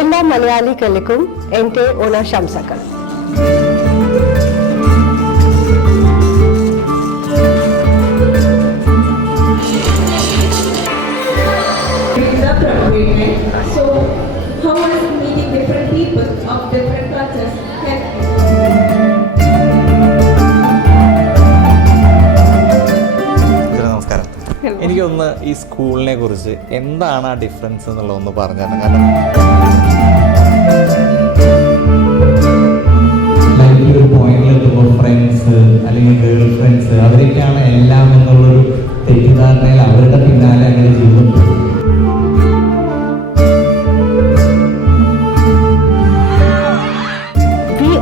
എല്ലാ മലയാളികൾക്കും എൻ്റെ ഓണാശംസകൾ. So, how is meeting different people of different cultures help? നമസ്കാരം. എനിക്കൊന്ന് ഈ സ്കൂളിനെ കുറിച്ച് എന്താണ് ആ ഡിഫറൻസ് എന്നുള്ളതൊന്ന് പറഞ്ഞാണ്. കാരണം ലൈഫിൽ ഒരു പോയിന്റിലെത്തുമ്പോൾ ഫ്രണ്ട്സ് അല്ലെങ്കിൽ ഗേൾ ഫ്രണ്ട്സ് അവരൊക്കെയാണ് എല്ലാം എന്നുള്ളൊരു തെറ്റിദ്ധാരണയിൽ അവരുടെ പിന്നാലെ അങ്ങനെ ജീവിതം.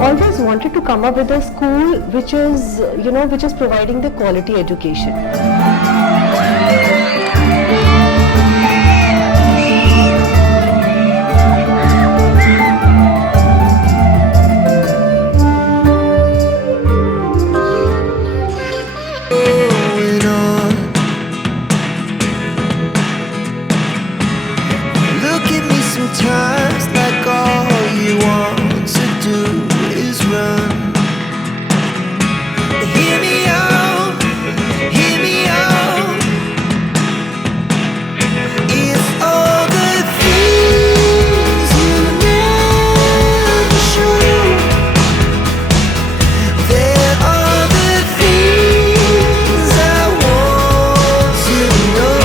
Always wanted to come up with a school which is providing the quality education. Look at me sometimes like all you want to do is run. Hear me out, hear me out. It's all the things you never show. There are the things I want to know.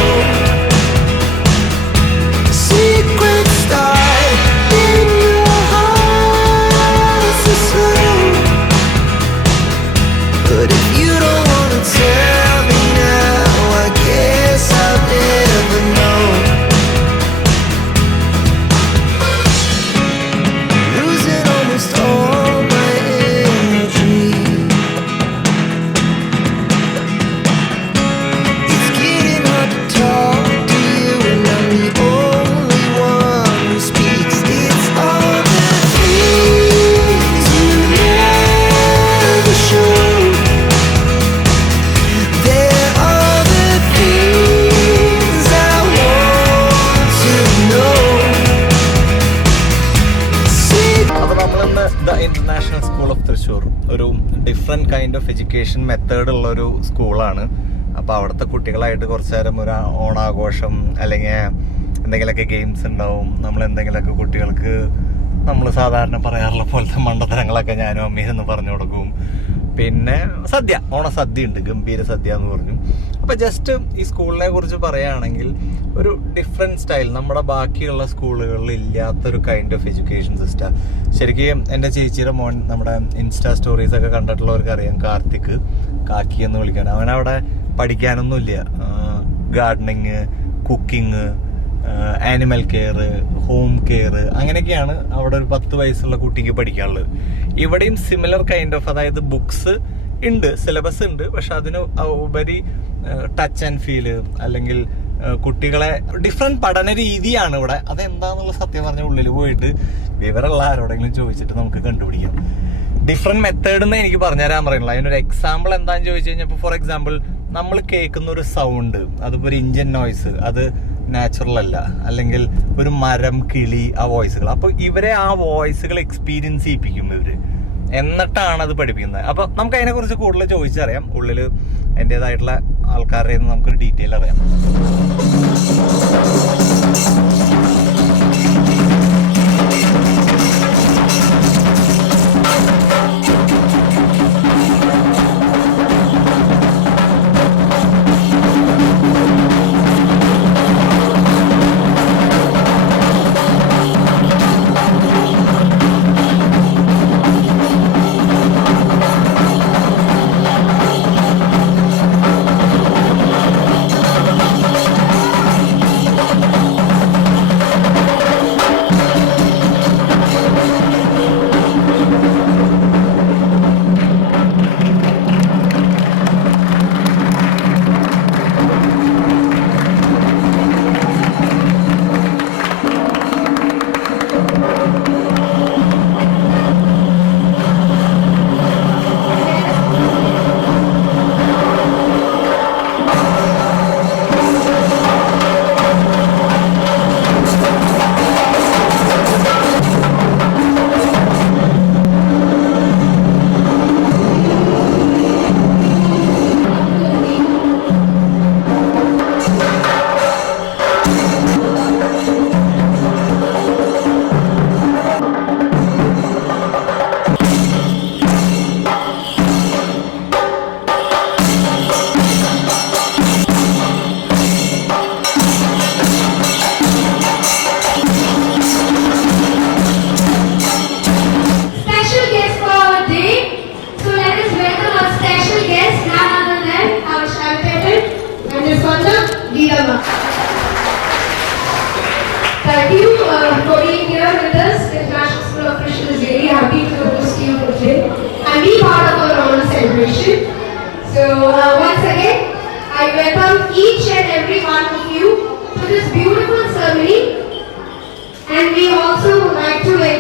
Secrets start in your heart so slow. But if you don't wanna tell me now, I guess I'll never know. Losing almost all my energy. It's getting hard to talk to you, and I'm the only one who speaks. It's all the things you never show. There are the things I want to know. അപ്പോൾ നമ്മളിന്ന് the international school of Thrissur ഒരു different kind of education method ഉള്ളൊരു സ്കൂളാണ്. അപ്പോൾ അവിടുത്തെ കുട്ടികളായിട്ട് കുറച്ച് നേരം ഒരു ഓണാഘോഷം അല്ലെങ്കിൽ എന്തെങ്കിലുമൊക്കെ ഗെയിംസ് ഉണ്ടാവും. നമ്മൾ എന്തെങ്കിലുമൊക്കെ കുട്ടികൾക്ക് നമ്മൾ സാധാരണ പറയാറുള്ള പോലത്തെ മണ്ടത്തരങ്ങളൊക്കെ ഞാനും അമ്മയിരുന്ന് പറഞ്ഞു കൊടുക്കും. പിന്നെ സദ്യ, ഓണസദ്യ ഉണ്ട്, ഗംഭീര സദ്യ എന്ന് പറഞ്ഞു. അപ്പോൾ ജസ്റ്റ് ഈ സ്കൂളിനെ കുറിച്ച് പറയുകയാണെങ്കിൽ ഒരു ഡിഫറെൻറ്റ് സ്റ്റൈൽ, നമ്മുടെ ബാക്കിയുള്ള സ്കൂളുകളിൽ ഇല്ലാത്തൊരു കൈൻഡ് ഓഫ് എഡ്യൂക്കേഷൻ സിസ്റ്റം. ശരിക്കും എൻ്റെ ചേച്ചിയുടെ മോൻ നമ്മുടെ ഇൻസ്റ്റാ സ്റ്റോറീസൊക്കെ കണ്ടിട്ടുള്ളവർക്ക് അറിയാം, കാർത്തിക്, കാക്കി എന്ന് വിളിക്കാൻ. അവനവിടെ പഠിക്കാനൊന്നുമില്ല. Gardening, cooking, animal care, home care, അങ്ങനെയൊക്കെയാണ് അവിടെ ഒരു 10 വയസ്സുള്ള കുട്ടിക്ക് പഠിക്കാനുള്ളത്. ഇവിടെയും സിമിലർ കൈൻഡ് ഓഫ്, അതായത് ബുക്സ് ഉണ്ട്, സിലബസ് ഉണ്ട്, പക്ഷെ അതിന് ഉപരി ടച്ച് ആൻഡ് ഫീല് അല്ലെങ്കിൽ കുട്ടികളെ ഡിഫറെൻറ്റ് പഠന രീതിയാണ് ഇവിടെ. അതെന്താന്നുള്ള സത്യം പറഞ്ഞ ഉള്ളിൽ പോയിട്ട് വിവരമുള്ള ആരോടെങ്കിലും ചോദിച്ചിട്ട് നമുക്ക് കണ്ടുപിടിക്കാം. ഡിഫറെൻറ്റ് മെത്തേഡ് എന്ന് എനിക്ക് പറഞ്ഞുതരാൻ പറയുന്നില്ല. അതിനൊരു എക്സാമ്പിൾ എന്താണെന്ന് ചോദിച്ചു കഴിഞ്ഞാൽ, ഇപ്പോൾ ഫോർ എക്സാമ്പിൾ നമ്മൾ കേൾക്കുന്ന ഒരു സൗണ്ട്, അതിപ്പോൾ ഒരു ഇഞ്ചൻ നോയ്സ്, അത് നാച്ചുറൽ അല്ല, അല്ലെങ്കിൽ ഒരു മരം, കിളി, ആ വോയിസുകൾ. അപ്പോൾ ഇവരെ ആ വോയിസുകൾ എക്സ്പീരിയൻസ് ചെയ്യിപ്പിക്കും ഇവർ, എന്നിട്ടാണ് അത് പഠിപ്പിക്കുന്നത്. അപ്പോൾ നമുക്ക് അതിനെക്കുറിച്ച് കൂടുതൽ ചോദിച്ചറിയാം. ഉള്ളിൽ അതിൻ്റേതായിട്ടുള്ള ആൾക്കാരുടെ നിന്ന് നമുക്കൊരു ഡീറ്റെയിൽ അറിയാം.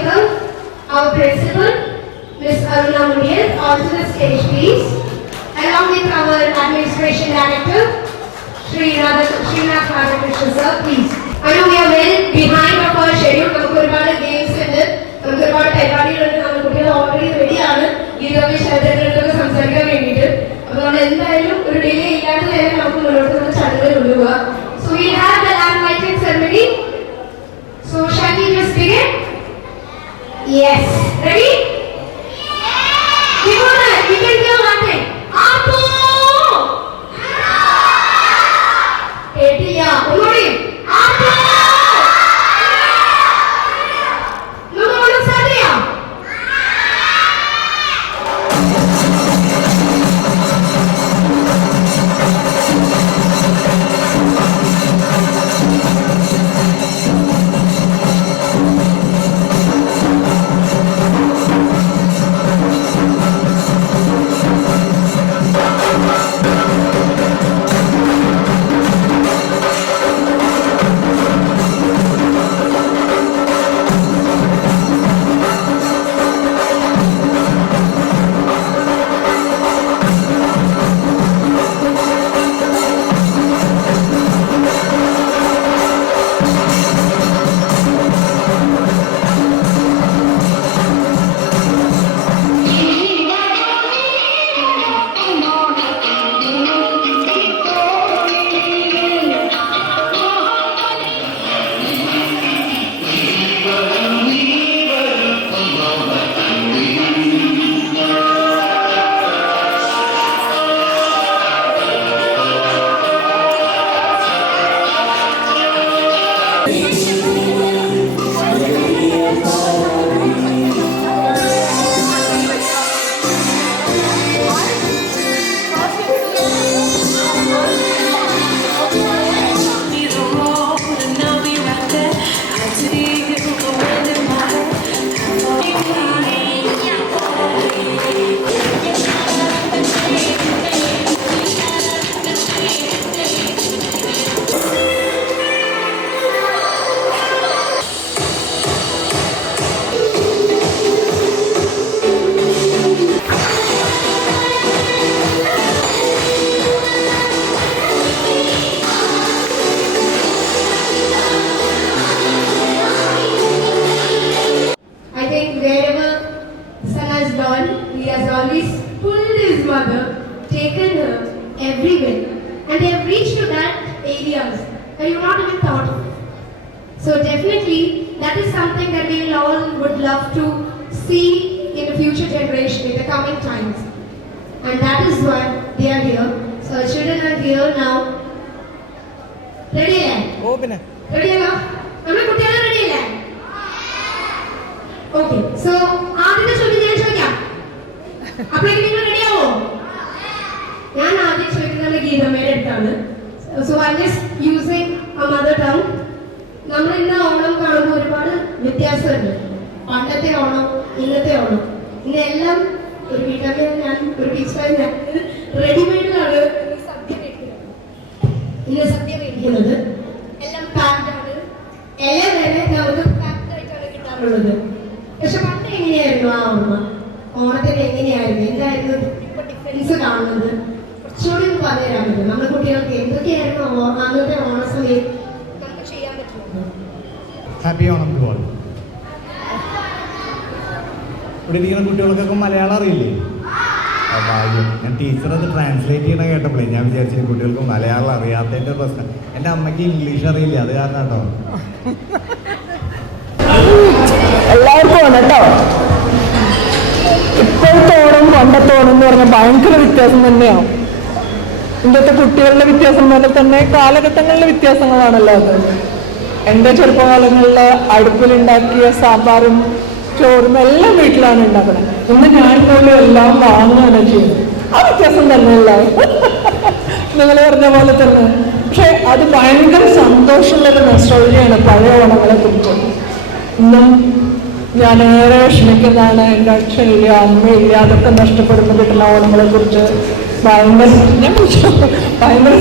welcome our principal, Ms. Onam onto the stage, please, along with our administration director, Srinath Radhakrishnan sir, please. I know we are well behind of our schedule. നമുക്ക് ഒരുപാട് ഗെയിംസ് ഉണ്ട്, നമുക്ക് ഒരുപാട് പരിപാടികളുണ്ട്. നമ്മുടെ കുട്ടികൾ ഓൾറെഡി റെഡിയാണ് ഗീതോമി ശബ്ദങ്ങളൊക്കെ സംസാരിക്കാൻ വേണ്ടിയിട്ട്. അപ്പോൾ നമ്മൾ എന്തായാലും ഒരു ഡിലേ ഇല്ലാത്ത നേരം നമുക്ക് മുന്നോട്ട് നമ്മുടെ ചടങ്ങുകൾ കൊണ്ടുപോവുക. So we have the lamp lighting ceremony. So shall we just begin? Yes. Ready? Before that, we can do one thing. Appo! Etiya. Umuri. Appo! Number start ya. And they have reached to that areas that you not even thought of. So definitely that is something that we all would love to see in the future generation, in the coming times. And that is why they are here. So children are here now. Ready? Ready enough? Ready? Okay. So ആദ്യത്തെ ചോദ്യം ഞാൻ ചോദിക്കാം. അപ്പോഴേക്കും നിങ്ങൾ റെഡിയാവോ? ഞാൻ ആദ്യം ചോദിക്കുന്നത് ഗീതമ്മയുടെ അടുത്താണ്. So I am just using a mother tongue. നമ്മൾ ഇന്ന് ഓണം കാണുമ്പോൾ ഒരുപാട് വ്യത്യാസമുണ്ട്. പണ്ടത്തെ ഓണം, ഇന്നത്തെ ഓണം. ഇന്നെല്ലാം ഒരു വീട്ടമ്മ ഞാൻ ഒരു ടീച്ചറായി ഞാൻ റെഡിമെയ്ഡിലാണ് ഇന്ന് സദ്യ മേടിക്കുന്നത്. എല്ലാം പാക്ഡാണ്. ഇല വരെ നമുക്ക് പാക്ഡായിട്ടാണ് കിട്ടാറുള്ളത്. പക്ഷെ പണ്ട് എങ്ങനെയായിരുന്നു ആ ഓർമ്മ? ഓണത്തിന് എങ്ങനെയായിരുന്നു? എന്തായിരുന്നു ഇപ്പൊ ഡിഫറൻസ് കാണുന്നത്? കുറച്ചുകൂടി ഒന്ന് പറഞ്ഞുതരാൻ പറ്റും നമ്മുടെ കുട്ടികൾക്ക് എന്തൊക്കെയായിരുന്നു അന്നത്തെ ഓണസമയം നമുക്ക് ചെയ്യാൻ പറ്റുന്നത്? Happy Onam to all. ഇവിടെ ഇരിക്കുന്ന കുട്ടികൾക്കൊക്കെ മലയാളം അറിയില്ലേ? ഭാഗ്യം. ഞാൻ ടീച്ചർ അത് ട്രാൻസ്ലേറ്റ് ചെയ്യണ കേട്ടപ്പോഴേ ഞാൻ വിചാരിച്ചു കുട്ടികൾക്ക് മലയാളം അറിയാത്തതിൻ്റെ പ്രശ്നം. എൻ്റെ അമ്മയ്ക്ക് ഇംഗ്ലീഷ് അറിയില്ല, അത് കാരണം കേട്ടോ. എല്ലാവർക്കും ആണ് കേട്ടോ. ഇപ്പോഴത്തെ ഓണം പണ്ടത്തെ ഓണം എന്ന് പറഞ്ഞാൽ ഭയങ്കര വ്യത്യാസം തന്നെയാണ്. ഇന്നത്തെ കുട്ടികളുടെ വ്യത്യാസം പോലെ തന്നെ കാലഘട്ടങ്ങളിലെ വ്യത്യാസങ്ങളാണല്ലോ അത്. എൻ്റെ ചെറുപ്പകാലങ്ങളിൽ അടുപ്പിലുണ്ടാക്കിയ സാമ്പാറും ചോറും എല്ലാം വീട്ടിലാണ് ഉണ്ടാക്കുന്നത്. ഇന്ന് ഞാൻ പോലും എല്ലാം വാങ്ങുകയാണ് ചെയ്യുന്നത്. ആ വ്യത്യാസം തന്നെയല്ല നിങ്ങൾ പറഞ്ഞ പോലെ തന്നെ. പക്ഷെ അത് ഭയങ്കര സന്തോഷമുള്ളൊരു നൊസ്റ്റാൾജിയാണ് പഴയ ഓണങ്ങളെ കുറിച്ച്. ഇന്നും ഞാൻ ഏറെ വിഷമിക്കുന്നതാണ്. എൻ്റെ അച്ഛനില്ല, അമ്മയില്ല, അതൊക്കെ നഷ്ടപ്പെടുന്ന കിട്ടുന്ന ഓണങ്ങളെ കുറിച്ച് ഭയങ്കര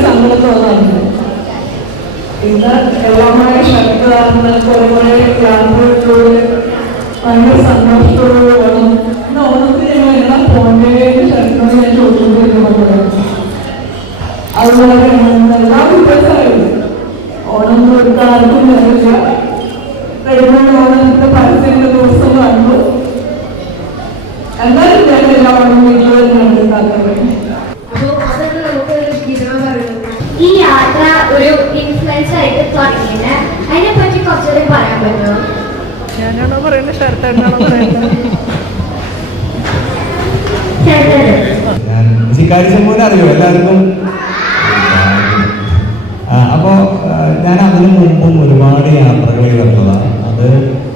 സങ്കടം തോന്നാറുണ്ട്. ഇന്ന് എല്ലാമായ ശക്തരാകുന്ന കുറേ യാത്രകളിലൂടെ ഭയങ്കര സന്തോഷത്തോട് ഓണം എന്നാൽ ഓണത്തിന് ഞങ്ങൾ എല്ലാം പോകേണ്ട ഷർട്ടിനോട് ഞാൻ ചോദിച്ചുകൊണ്ടിരിക്കുന്നത് അതുപോലെ എല്ലാ വ്യത്യാസമായിരുന്നു. ഓണം ഒരു കാലത്തും നിറയില്ല. റെഡിമേഡ് ഓണത്തിന്റെ പരസ്യത്തിന്റെ ദിവസം കണ്ടു. എന്നാലും ഞാൻ എല്ലാ ഓണം വീട്ടിൽ തന്നെയാണ് ഉണ്ടാക്കുന്നത്. ഈ യാത്ര ഒരു ഇൻഫ്ലുവൻസ് ആയിട്ട് തുടങ്ങിയത് അതിനെ പറ്റി കുറച്ചുകൂടി പറയാൻ പറ്റുമോ? ഞാനാണോ പറയുന്നത് ഷർട്ട് എന്നാണോ പറയുന്നത്? ഞാൻ ശിക്കാരി ചെമ്മൂനെ അറിയോ എല്ലാവർക്കും? അപ്പോൾ ഞാൻ അതിനു മുമ്പും ഒരുപാട് യാത്രകൾ ചെയ്തിട്ടുള്ളതാണ്. അത്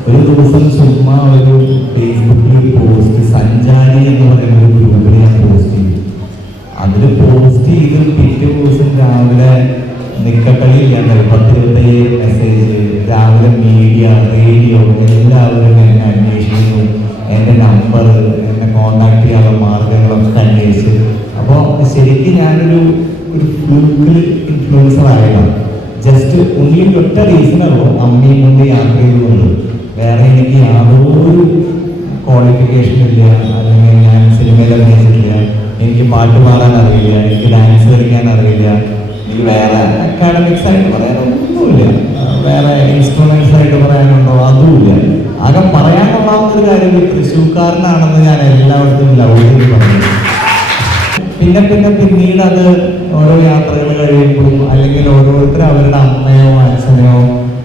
ഒരു ദിവസം ചുമ്മാ ഒരു ഫേസ്ബുക്കിൽ പോസ്റ്റ് സഞ്ചാരി എന്ന് പറയുന്ന ഒരു ഗ്രൂപ്പിൽ ഞാൻ പോസ്റ്റ് ചെയ്തു. അതിൽ പോസ്റ്റ് ചെയ്ത് പിറ്റേ ദിവസം രാവിലെ നിക്കക്കളി ഇല്ലാണ്ടായി 10-27 മെസ്സേജ്. രാവിലെ മീഡിയ, റേഡിയോ എല്ലാവരും എന്നെ അന്വേഷിക്കുന്നു. എൻ്റെ നമ്പർ, എന്നെ കോണ്ടാക്ട് ചെയ്യാനുള്ള മാർഗങ്ങളൊക്കെ അന്വേഷിച്ചു. അപ്പോൾ ശരിക്കും ഞാനൊരു ഫ്ലൂക്കിൽ ഇൻഫ്ലുവൻസർ ആയതാണ്. ജസ്റ്റ് ഒന്നിൽ ഒറ്റ റീസണുള്ളൂ, അമ്മയും കൊണ്ട് യാത്ര ചെയ്തുകൊണ്ട്. വേറെ എനിക്ക് യാതൊരു ക്വാളിഫിക്കേഷൻ ഇല്ല, അല്ലെങ്കിൽ ഞാൻ സിനിമയിൽ അഭിനയിച്ചിട്ടില്ല, എനിക്ക് പാട്ട് പാടാൻ അറിയില്ല, എനിക്ക് ഡാൻസ് കളിക്കാൻ അറിയില്ല, എനിക്ക് വേറെ അക്കാഡമിക്സ് ആയിട്ട് പറയാനൊന്നുമില്ല, വേറെ ഇൻസ്ട്രുമെന്റ്സ് ആയിട്ട് പറയാനുണ്ടോ അതുമില്ല. ആകെ പറയാൻ കൊള്ളാവുന്നൊരു കാര്യം തൃശ്ശൂർക്കാരനാണെന്ന് ഞാൻ എല്ലായിടത്തും ലൗകിക പറഞ്ഞു. പിന്നീട് അത് ഓരോ യാത്രകൾ കഴിയുമ്പോഴും അല്ലെങ്കിൽ ഓരോരുത്തരും അവരുടെ അമ്മയോ അച്ഛനെയോ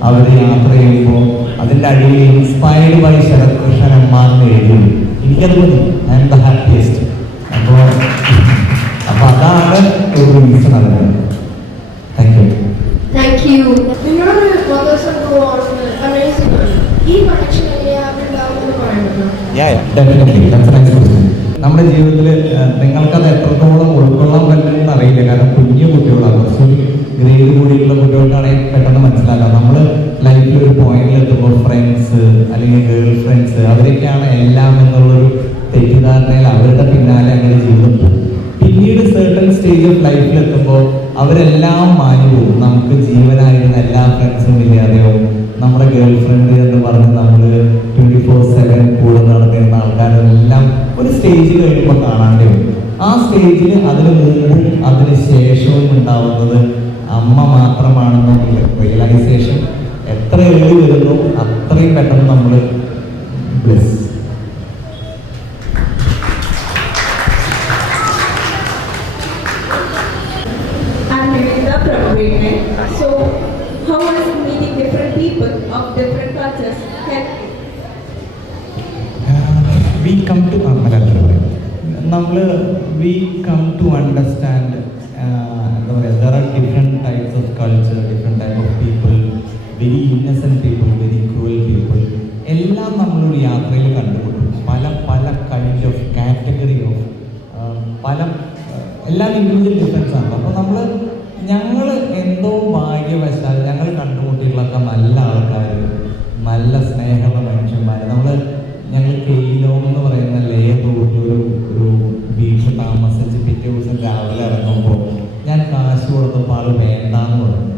അവർ യാത്ര ചെയ്യുമ്പോൾ അതിൻ്റെ അടിയിൽ ഇൻസ്പയർഡ് ബൈ ശരത് കൃഷ്ണൻ അമ്മാന്ന് എഴുതി. എനിക്കത് മതി, ഐ എം ദ ഹാപ്പിയസ്റ്റ്. അപ്പോൾ അതാണ് ഒരു റീസൺ. അതിന് താങ്ക് യു. നിങ്ങളുടെ മദേഴ്സ് ഈ കണക്ഷൻ എങ്ങനെയാണ് ഉണ്ടാവുന്നത് പറയാൻ? നമ്മുടെ ജീവിതത്തിൽ നിങ്ങൾക്കത് എത്രത്തോളം ഉൾക്കൊള്ളാൻ പറ്റുമെന്ന് അറിയില്ല. കാരണം കുഞ്ഞു കുട്ടികളാണ്, കുറച്ച് ഗ്രേഡ് കൂടിയിട്ടുള്ള കുട്ടികൾക്കാണെങ്കിൽ പെട്ടെന്ന് മനസ്സിലാക്കാം. നമ്മൾ ലൈഫിൽ ഒരു പോയിന്റിൽ എത്തുമ്പോൾ ഫ്രണ്ട്സ് അല്ലെങ്കിൽ ഗേൾ ഫ്രണ്ട്സ് അവരൊക്കെയാണ് എല്ലാം എന്നുള്ളൊരു തെറ്റിദ്ധാരണയിൽ അവരുടെ പിന്നാലെ അങ്ങനെ ജീവിതം പോകും. പിന്നീട് സർട്ടൺ സ്റ്റേജ് ഓഫ് ലൈഫിൽ എത്തുമ്പോൾ അവരെല്ലാം മാറി പോകും. നമുക്ക് ജീവനായിരുന്ന എല്ലാ ഫ്രണ്ട്സും ഇല്ലാതെയാവും. നമ്മുടെ ഗേൾ ഫ്രണ്ട് എന്ന് പറഞ്ഞ് നമ്മൾ 24/7 കൂടെ നടന്നിരുന്ന ആൾക്കാരെല്ലാം ഒരു സ്റ്റേജ് കഴിയുമ്പോൾ കാണാണ്ടേ വരും. ആ സ്റ്റേജിൽ അതിന് മുമ്പും അതിന് ശേഷവും ഉണ്ടാവുന്നത് അമ്മ മാത്രമാണെന്നുള്ള റിയലൈസേഷൻ എത്ര ഏറി വരുന്നു അത്രയും പെട്ടെന്ന് നമ്മൾ bless. So, how was meeting different people of different cultures help? We come to understand there are different types of culture, different type of people, very innocent people, very cruel people. എല്ലാം നമ്മളൊരു യാത്രയിൽ കണ്ടുമുട്ടും. പല kind of category of എല്ലാം individual difference ആണ്. അപ്പോൾ ഞങ്ങൾ എന്തോ ഭാഗ്യവശാൽ ഞങ്ങൾ കണ്ടുമുട്ടിയിട്ടുള്ളൊക്കെ നല്ല ആൾക്കാർ, നല്ല സ്നേഹമുള്ള മനുഷ്യന്മാർ. ഞങ്ങൾ കെയിലോം എന്ന് പറയുന്ന ഒരു വീട്ടിൽ താമസിച്ച് പിറ്റേ ദിവസം രാവിലെ ഇറങ്ങുമ്പോൾ ഞാൻ കാശ് കൊടുത്തപ്പോൾ ആൾ വേണ്ടാന്ന് പറഞ്ഞു.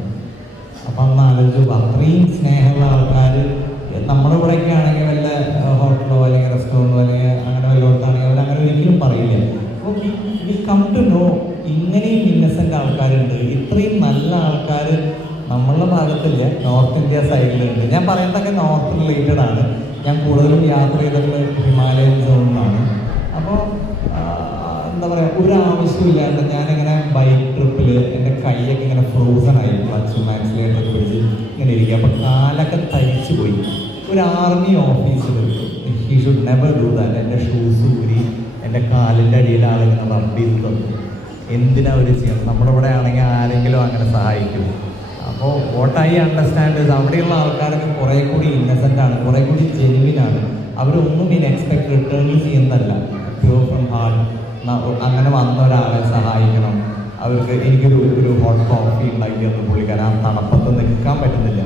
അപ്പം അന്ന് ആലോചിച്ചു, അത്രയും സ്നേഹമുള്ള ആൾക്കാർ നമ്മുടെ ഇവിടെയൊക്കെ ആണെങ്കിൽ വല്ല ഹോട്ടലോ അല്ലെങ്കിൽ റെസ്റ്റോറൻറ്റോ അല്ലെങ്കിൽ അങ്ങനെ വല്ലയിടത്താണെങ്കിൽ അവരങ്ങനെ ഒരിക്കലും പറയില്ല. അപ്പോൾ വി കം ടു നോ ഇങ്ങനെയും ഇന്നസെൻ്റ് ആൾക്കാരുണ്ട്, ഇത്രയും നല്ല ആൾക്കാർ നമ്മളുടെ ഭാഗത്തില്ല, നോർത്ത് ഇന്ത്യ സൈഡിലുണ്ട്. ഞാൻ പറയുന്നതൊക്കെ നോർത്ത് റിലേറ്റഡ് ആണ്. ഞാൻ കൂടുതലും യാത്ര ചെയ്തിട്ടുള്ള ഹിമാലയൻ സോണിലാണ്. അപ്പോൾ എന്താ പറയുക, ഒരു ആവശ്യമില്ലാണ്ട് ഞാനിങ്ങനെ ബൈക്ക് ട്രിപ്പിൽ എൻ്റെ കൈയൊക്കെ ഇങ്ങനെ ഫ്രോസൺ ആയി, ക്ലച്ച് ആക്സിലേറ്റർ പിടിച്ച് ഇങ്ങനെ ഇരിക്കുക. അപ്പോൾ കാലൊക്കെ തരിച്ചു പോയി. ഒരു army officer he should never do that. എൻ്റെ ഷൂസ് ഊരി എൻ്റെ കാലിൻ്റെ അടിയിൽ ആളിങ്ങനെ റബ്ബ് ചെയ്ത് തന്നു. എന്തിനാ അവർ ചെയ്യണം? നമ്മുടെ ഇവിടെ ആണെങ്കിൽ ആരെങ്കിലും അങ്ങനെ സഹായിക്കും. അപ്പോൾ വാട്ട് ഐ അണ്ടർസ്റ്റാൻഡ് അവിടെയുള്ള ആൾക്കാരൊക്കെ കുറേ കൂടി ഇന്നസെൻ്റ് ആണ്, കുറേ കൂടി ജെനുവിനാണ്. അവരൊന്നും എക്സ്പെക്ട് റിട്ടേണിൽ ചെയ്യുന്നതല്ല, പ്യൂർ ഫ്രം ഹാർട്ട്. അങ്ങനെ വന്ന ഒരാളെ സഹായിക്കണം, അവർക്ക് എനിക്കൊരു ഹോട്ട് കോഫി ഉണ്ടാക്കി തന്നു പുള്ളിക്കാരൻ. ആ തണുപ്പത്ത് നിൽക്കാൻ പറ്റുന്നില്ല,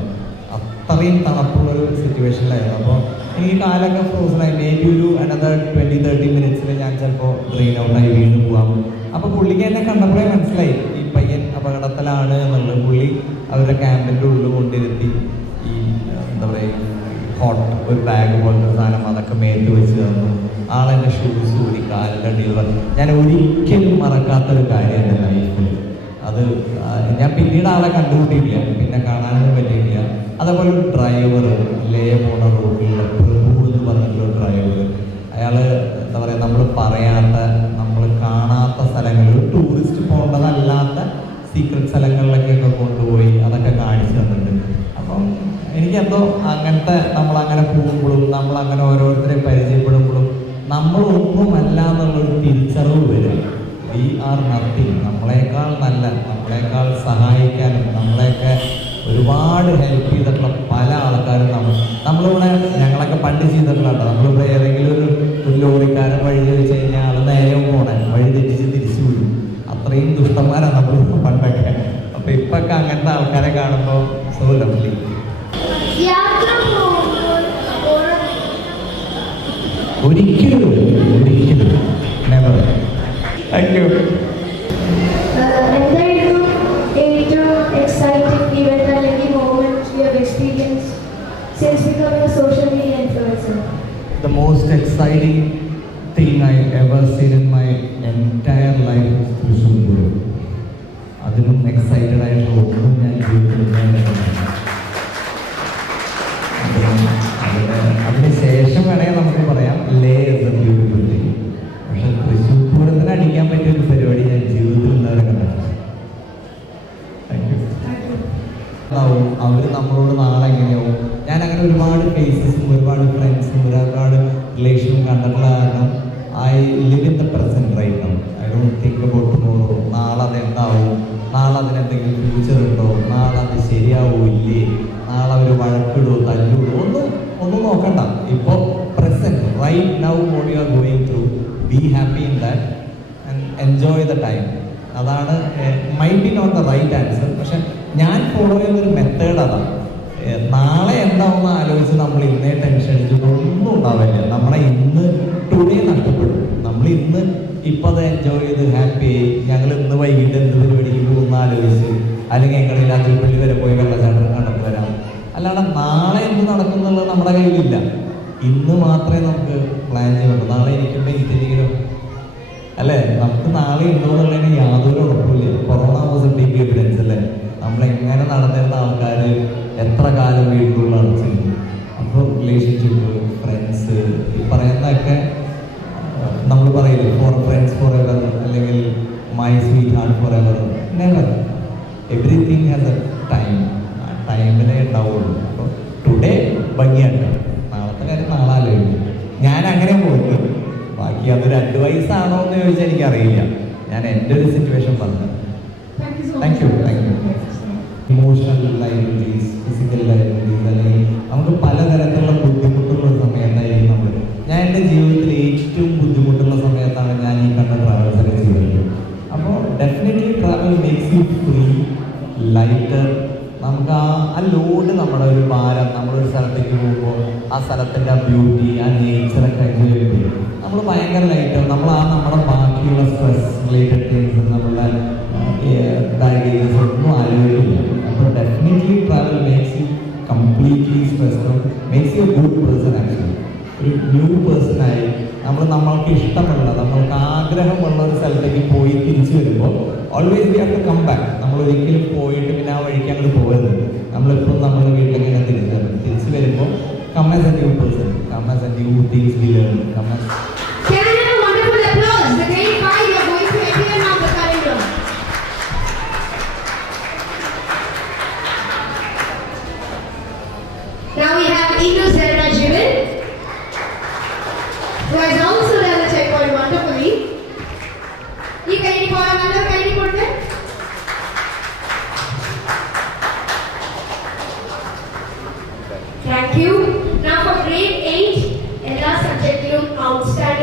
അത്രയും തണുപ്പുള്ളൊരു സിറ്റുവേഷനിലായിരുന്നു. അപ്പോൾ എനിക്ക് കാലൊക്കെ ഫ്രോസണായി. മേ ബി ഒരു അനദർ 20-30 മിനിറ്റ്സിൽ ഞാൻ ചിലപ്പോൾ ഡ്രെയിൻ ഔട്ടായി വീണ് പോകാം. അപ്പോൾ പുള്ളിക്ക് എന്നെ കണ്ടപ്പോഴേ മനസ്സിലായി ഈ പയ്യൻ അപകടത്തിലാണ് എന്നുള്ളത്. പുള്ളി അവരുടെ ക്യാമ്പിൻ്റെ ഉള്ളിൽ കൊണ്ടിരുത്തി ഈ എന്താ പറയുക കോട്ട്, ഒരു ബാഗ് പോലത്തെ സാധനം അതൊക്കെ മേത്ത് വെച്ച് തന്നു. ആളെൻ്റെ ഷൂസ് കൂടി കാലിൻ്റെ അടിയിൽ. ഞാൻ ഒരിക്കലും മറക്കാത്തൊരു കാര്യം എൻ്റെ ലൈഫിൽ. അത് ഞാൻ പിന്നീട് ആളെ കണ്ടുമുട്ടിയില്ല, പിന്നെ കാണാനൊന്നും പറ്റിയില്ല. അതേപോലെ ഒരു ഡ്രൈവർ, ലേ പോണ റോഡിലുള്ള പ്രഭു എന്ന് പറഞ്ഞിട്ടുള്ള ഡ്രൈവർ, അയാൾ എന്താ പറയുക, നമ്മൾ പറയാത്ത, നമ്മൾ കാണാത്ത സ്ഥലങ്ങളിൽ, ടൂറിസ്റ്റ് പോകേണ്ടതല്ലാത്ത സീക്രട്ട് സ്ഥലങ്ങളിലൊക്കെ കൊണ്ടുപോയി അതൊക്കെ കാണിച്ചു തന്നിട്ടുണ്ട്. അപ്പം എനിക്കെന്തോ അങ്ങനത്തെ നമ്മളങ്ങനെ പോകുമ്പോഴും നമ്മളങ്ങനെ ഓരോരുത്തരെ പരിചയപ്പെടുമ്പോഴും നമ്മളൊന്നുമല്ല എന്നുള്ളൊരു തിരിച്ചറിവ് വരും. We are nothing. നമ്മളെക്കാൾ നല്ല, നമ്മളെക്കാൾ സഹായിക്കാനും നമ്മളെയൊക്കെ ഒരുപാട് ഹെൽപ്പ് ചെയ്തിട്ടുള്ള പല ആൾക്കാരും നമ്മളിവിടെ ഞങ്ങളൊക്കെ പണ്ട് ചെയ്തിട്ടുള്ള, നമ്മളിവിടെ ഏതെങ്കിലും ഒരു ലോറിക്കാരൻ വഴി ചോദിച്ചു കഴിഞ്ഞാൽ ആൾ നേരെ പോകണേ, വഴി തെറ്റിച്ച് തിരിച്ചു വിടും. അത്രയും ദുഷ്ടന്മാരാണ് നമ്മൾ പണ്ടൊക്കെ. അപ്പൊ ഇപ്പൊക്കെ അങ്ങനത്തെ ആൾക്കാരെ കാണുമ്പോൾ സോ ലവ്ലി. ഒരിക്കലും നെവർ. Thank you. എന്തായിരുന്നു ഏറ്റവും എക്സൈറ്റിംഗ് ഇവന്റ് അല്ലെങ്കിൽ moment you have experience since becoming A social media influencer? The most exciting thing I ever seen in my entire life is Thrissur. അതിനും എക്സൈറ്റഡ് ആയിട്ടുള്ള ഒന്നും ഞാൻ ജീവിതത്തിൽ അതിന് ശേഷം വേണമെങ്കിൽ നമുക്ക് പറയാം ലേ എന്ന ബ്യൂട്ടിഫുൾ തിങ്. പക്ഷെ തൃശ്ശൂർ പൂരത്തിന് അടിക്കാൻ പറ്റിയ ഒരു പരിപാടി ഞാൻ ജീവിതത്തിൽ ഉണ്ടാവും കണ്ടിട്ടുണ്ട്. Thank you. അവർ നമ്മളോട് നാളെ എങ്ങനെയാവും. ഞാൻ അങ്ങനെ ഒരുപാട് കേസസും ഒരുപാട് ഫ്രണ്ട്സും ഒരുപാട് റിലേഷനും കണ്ടിട്ടുള്ള കാരണം I live in the present right now. I don't think about tomorrow. നാളെ അതെന്താവും, നാളെ അതിനെന്തെങ്കിലും ഫ്യൂച്ചർ ഉണ്ടോ, നാളെ അത് ശരിയാവോ ഇല്ലേ, നാളെ അവർ വഴക്കിടുമോ തല്ലിടുമോ, ഒന്നും നോക്കണ്ട. ഇപ്പോൾ present right now what you are going through, be happy in that and enjoy the time. അതാണ് maybe not the right answer, പക്ഷെ ഞാൻ ഫോളോ ചെയ്യുന്നൊരു മെത്തേഡ് അതാണ്. നാളെ എന്താവുന്ന ആലോചിച്ച് നമ്മൾ ഇന്നേ ടെൻഷൻ അടിച്ചിട്ട് ഒന്നും ഉണ്ടാവില്ല. നമ്മളെ ഇന്ന് ടുഡേ നഷ്ടപ്പെടും. നമ്മൾ ഇന്ന് ഇപ്പം അത് എൻജോയ് ചെയ്ത് ഹാപ്പി ആയി, ഞങ്ങൾ ഇന്ന് വൈകിട്ട് എന്ത് പരിപാടിക്ക് പോകുന്ന ആലോചിച്ച്, അല്ലെങ്കിൽ എങ്ങനെയില്ല അതിരപ്പള്ളി വരെ പോയി വെള്ളച്ചാട്ടം കണ്ടു വരാം. അല്ലാതെ നാളെ എന്ത് നടക്കുന്നുള്ളത് നമ്മുടെ കയ്യിലില്ല. ഇന്ന് മാത്രമേ നമുക്ക് പ്ലാൻ ചെയ്യുള്ളൂ. നാളെ ഇരിക്കുമ്പോൾ എനിക്കെന്തെങ്കിലും അല്ലേ, നമുക്ക് നാളെ ഉണ്ടോ എന്നുള്ളതിന് യാതൊരു ഉറപ്പില്ല. Corona was a big evidence അല്ലേ. നമ്മളെങ്ങനെ നടന്നിരുന്ന ആൾക്കാർ എത്ര കാലം വീട്ടിലുള്ള അടച്ചിരുന്നു. അപ്പോൾ റിലേഷൻഷിപ്പ്, ഫ്രണ്ട്സ്, ഈ പറയുന്നതൊക്കെ നമ്മൾ പറയില്ലേ, ഫോർ ഫ്രണ്ട്സ് ഫോർ എവർ, അല്ലെങ്കിൽ my sweet heart for ever, never. Everything has A time. ആ ടൈമിലേ ഉണ്ടാവുള്ളൂ. അപ്പോൾ ടുഡേ ഭംഗിയായിട്ട്, നാളത്തെ കാര്യം നാളെ ആലോചിക്കും. ഞാൻ അങ്ങനെ പോയിട്ട് ബാക്കി അതൊരു അഡ്വൈസാണോ എന്ന് ചോദിച്ചാൽ എനിക്കറിയില്ല. ഞാൻ എൻ്റെ ഒരു സിറ്റുവേഷൻ പറഞ്ഞത്. Thank you. Emotional liabilities, physical liabilities, അല്ലെങ്കിൽ നമുക്ക് പലതരത്തിലുള്ള ബുദ്ധിമുട്ടുള്ള സമയത്തായിരിക്കും നമ്മൾ. ഞാൻ എൻ്റെ ജീവിതത്തിൽ ഏറ്റവും ബുദ്ധിമുട്ടുള്ള സമയത്താണ് ഞാൻ ഈ കണ്ട ട്രാവൽസ് ഒക്കെ ചെയ്തത്. അപ്പോൾ definitely travel makes you free, lighter. നമുക്ക് ആ ലോഡ്, നമ്മുടെ ഒരു ഭാരം, നമ്മളൊരു സ്ഥലത്തേക്ക് പോകുമ്പോൾ ആ സ്ഥലത്തിൻ്റെ ആ ബ്യൂട്ടി, ആ നേച്ചറൊക്കെ എൻജോയ് ചെയ്യുമ്പോൾ നമ്മൾ ഭയങ്കര ലൈറ്റാവും. നമ്മുടെ ബാക്കിയുള്ള സ്ട്രെസ് റിലേറ്റഡ് തിങ്സ്, നമ്മളുടെ ബാഗേജസ് ഒന്നും ആലോചിക്കില്ല. അപ്പോൾ definitely travel makes you completely stressed out, makes you a good person. Actually ഒരു ന്യൂ പേഴ്സണായി നമ്മൾക്ക് ഇഷ്ടമുള്ള, നമ്മൾക്ക് ആഗ്രഹമുള്ള ഒരു സ്ഥലത്തേക്ക് പോയി തിരിച്ചു വരുമ്പോൾ always we have to come back. നമ്മൾ ഒരിക്കലും പോയിട്ട് പിന്നെ ആ വഴിക്ക് അങ്ങോട്ട് പോകരുത്. നമ്മളിപ്പോൾ നമ്മുടെ വീട്ടിലിങ്ങനെ തിരിച്ചു വരുമ്പോൾ come as a new person, come as a new things we learn, come as. Can I have a wonderful applause? The great five you are going to enter now the calendar. Now we have International, who has also done the checkpoint wonderfully. You can report another, can you report that? Thank you. Now for grade 8, എല്ലാ സബ്ജക്റ്റിലും outstanding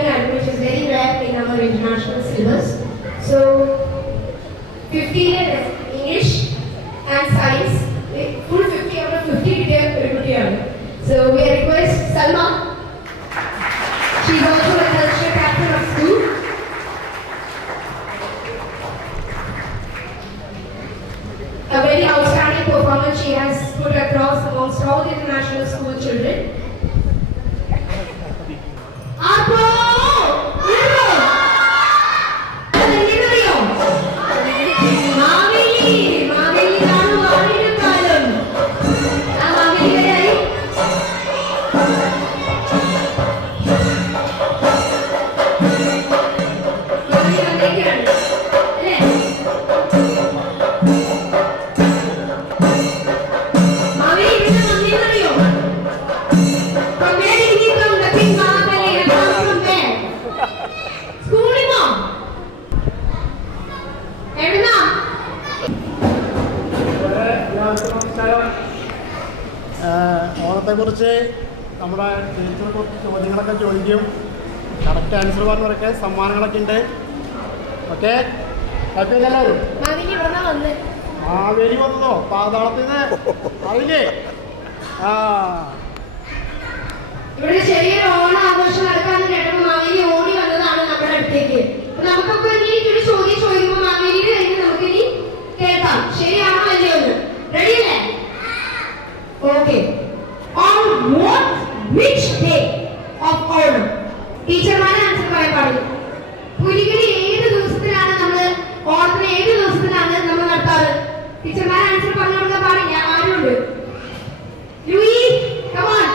Happy Mahakali from there. Schooling mom. Everyone. ഓണത്തെക്കുറിച്ച് നമ്മുടെ ടീച്ചർ കുറച്ച് ചോദ്യങ്ങളൊക്കെ ചോദിക്കും. Correct answer പറഞ്ഞവരൊക്കെ സമ്മാനങ്ങളൊക്കെ ഉണ്ട്. ഓക്കെ, ഹാപ്പി എല്ലാവരും. മാവേലി വന്നതോ പാതാളത്തിൽ നിന്ന് അറിയില്ലേ? ആ, ഇവിടെ ചെറിയൊരു ഓണം ആഘോഷം നടക്കാന്ന് കേട്ടപ്പോൾ മാവേലി ഓടി വന്നതാണ് നമ്മുടെ അടുത്തേക്ക്. നമുക്കൊക്കെ ഒരു ചോദ്യം ചോദിക്കുമ്പോൾ മാവേലിയുടെ കഴിഞ്ഞ് നമുക്ക് ഇനി കേൾക്കാം. ശരിയാണോ അല്ലയോ എന്ന്? റെഡി അല്ലേ? Okay. On what which day of Onam? ടീച്ചർമാരെ ആൻസർ പറയാൻ പാടില്ല. പുലികളി ഏത് ദിവസത്തിലാണ് നമ്മൾ ഓണത്തിന് ഏത് ദിവസത്തിലാണ് നമ്മൾ നടത്താറ്? ടീച്ചർമാരെ ആൻസർ പറഞ്ഞു കൊടുക്കാൻ പാടില്ല. ആരുണ്ട്? Louie, come on.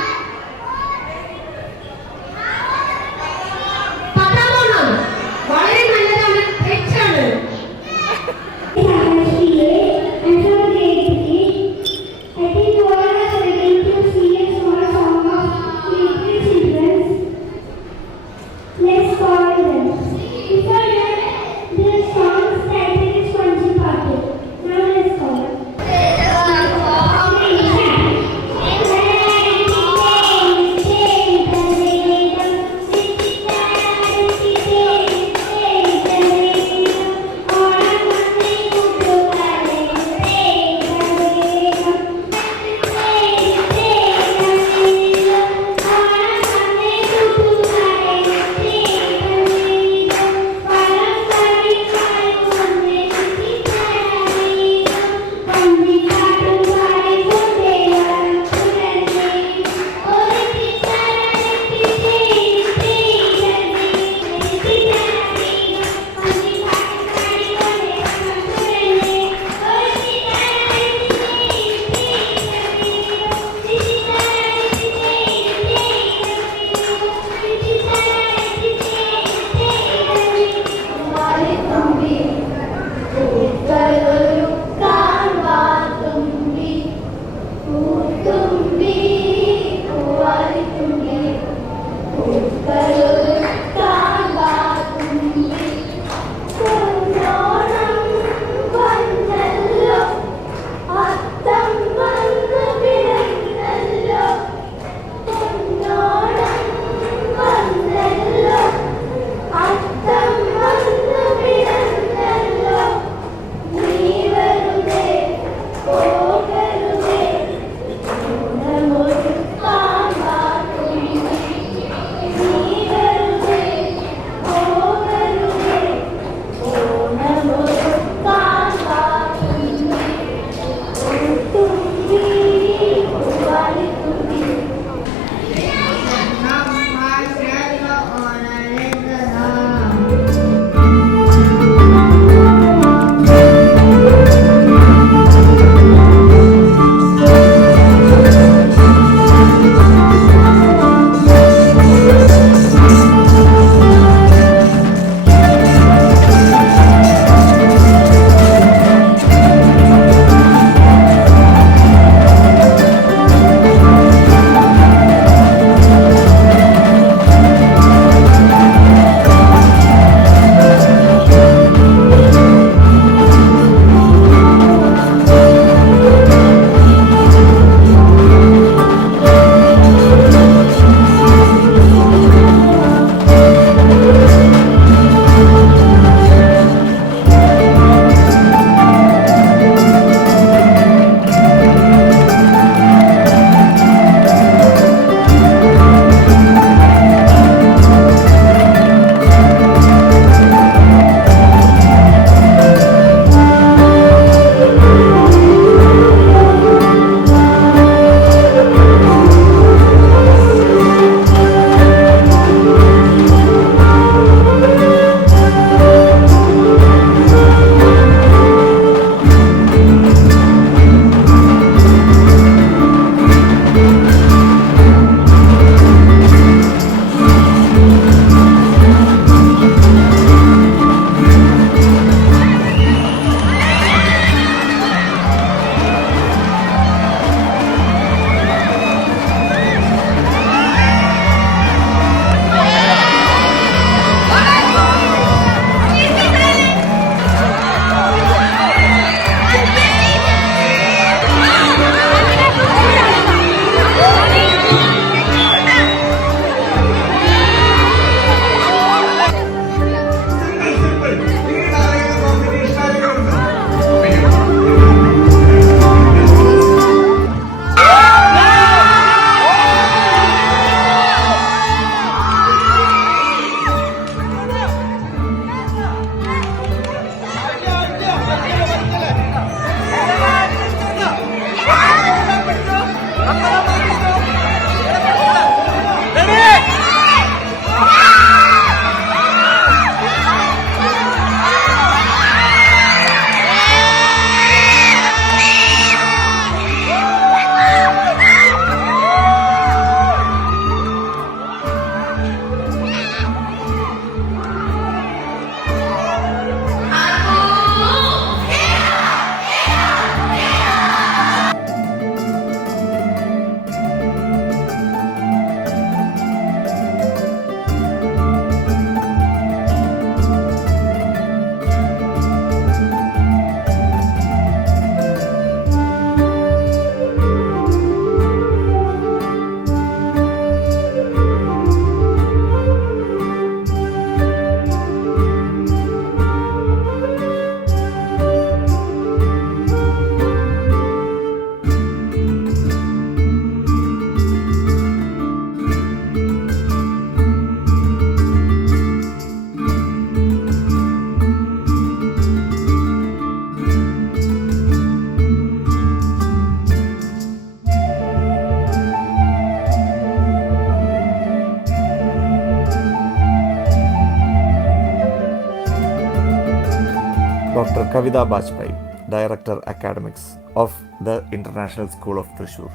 Dr. Kavita Bajpai, Director Academics of the International School of Thrissur.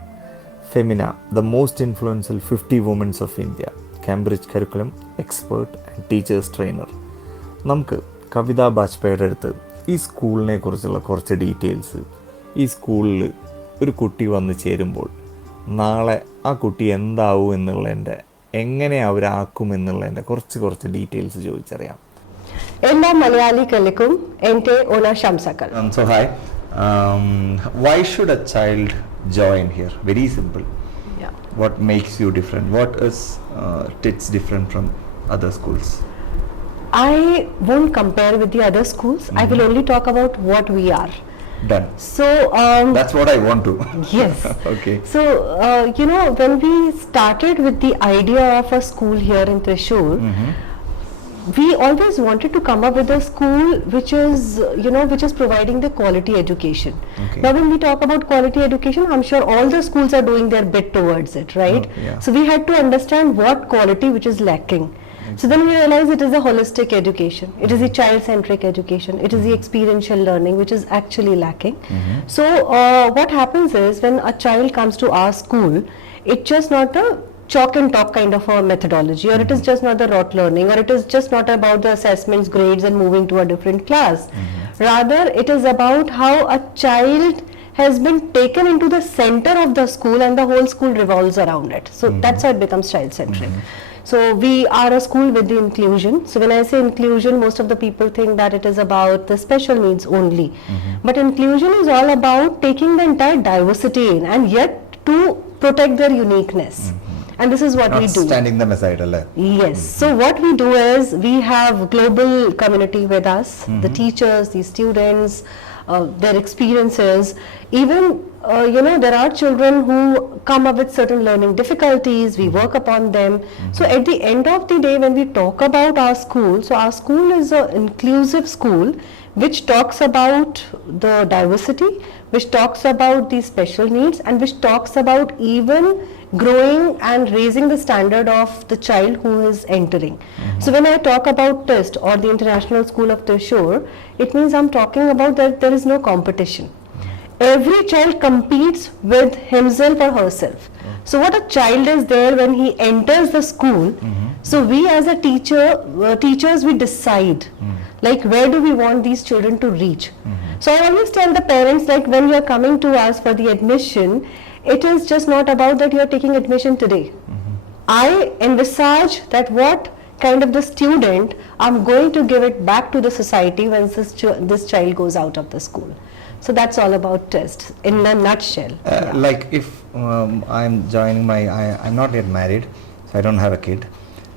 Femina, the most influential 50 women of India, Cambridge curriculum, expert and teachers trainer. നമുക്ക് കവിത ബാജ്പേയിയുടെ അടുത്ത് ഈ സ്കൂളിനെ കുറിച്ചുള്ള കുറച്ച് ഡീറ്റെയിൽസ്, ഈ സ്കൂളിൽ ഒരു കുട്ടി വന്ന് ചേരുമ്പോൾ നാളെ ആ കുട്ടി എന്താവും എന്നുള്ളതിൻ്റെ, എങ്ങനെ അവരാക്കും എന്നുള്ളതിൻ്റെ കുറച്ച് ഡീറ്റെയിൽസ് ചോദിച്ചറിയാം. എല്ലാ മലയാളികൾക്കും എൻ്റെ ഓണാശംസകൾ. So hi, why should a child join here? Very simple. Yeah. What makes you different? What is it's different from other schools? I won't compare with the other schools. I will only talk about what we are. Done. So That's what I want to. yes. Okay. So when we started with the idea of a school here in Thrissur, we always wanted to come up with a school which is providing the quality education. Okay. Now when we talk about quality education, I'm sure all the schools are doing their bit towards it, right? Oh, yeah. So we had to understand what quality which is lacking. So then we realized it is a holistic education. It is the child-centric education. It is the experiential learning which is actually lacking. So what happens is when a child comes to our school, it's just not a chalk and talk kind of a methodology, or it is just not the rote learning, or it is just not about the assessments, grades and moving to a different class. Rather, it is about how a child has been taken into the center of the school and the whole school revolves around it. So that's how it becomes child-centric. So we are a school with the inclusion. So when I say inclusion, most of the people think that it is about the special needs only. But inclusion is all about taking the entire diversity in and yet to protect their uniqueness. And this is what Not we do. standing them aside, alle. Yes. So what we do is we have global community with us, the teachers, the students, their experiences. Even there are children who come up with certain learning difficulties. We work upon them. So at the end of the day, when we talk about our school, so our school is an inclusive school which talks about the diversity, which talks about the special needs, and which talks about even growing and raising the standard of the child who is entering. So when I talk about TEST or the International School of Thrissur, it means I'm talking about that there is no competition. Every child competes with himself or herself. So what a child is there when he enters the school, so we as a teachers we decide like where do we want these children to reach. So I always tell the parents, like when you are coming to us for the admission, it is just not about that you are taking admission today. I envisage that what kind of the student I'm going to give it back to the society when this child goes out of the school. So that's all about TEST in a nutshell. Like if I'm joining I'm not yet married, so I don't have a kid.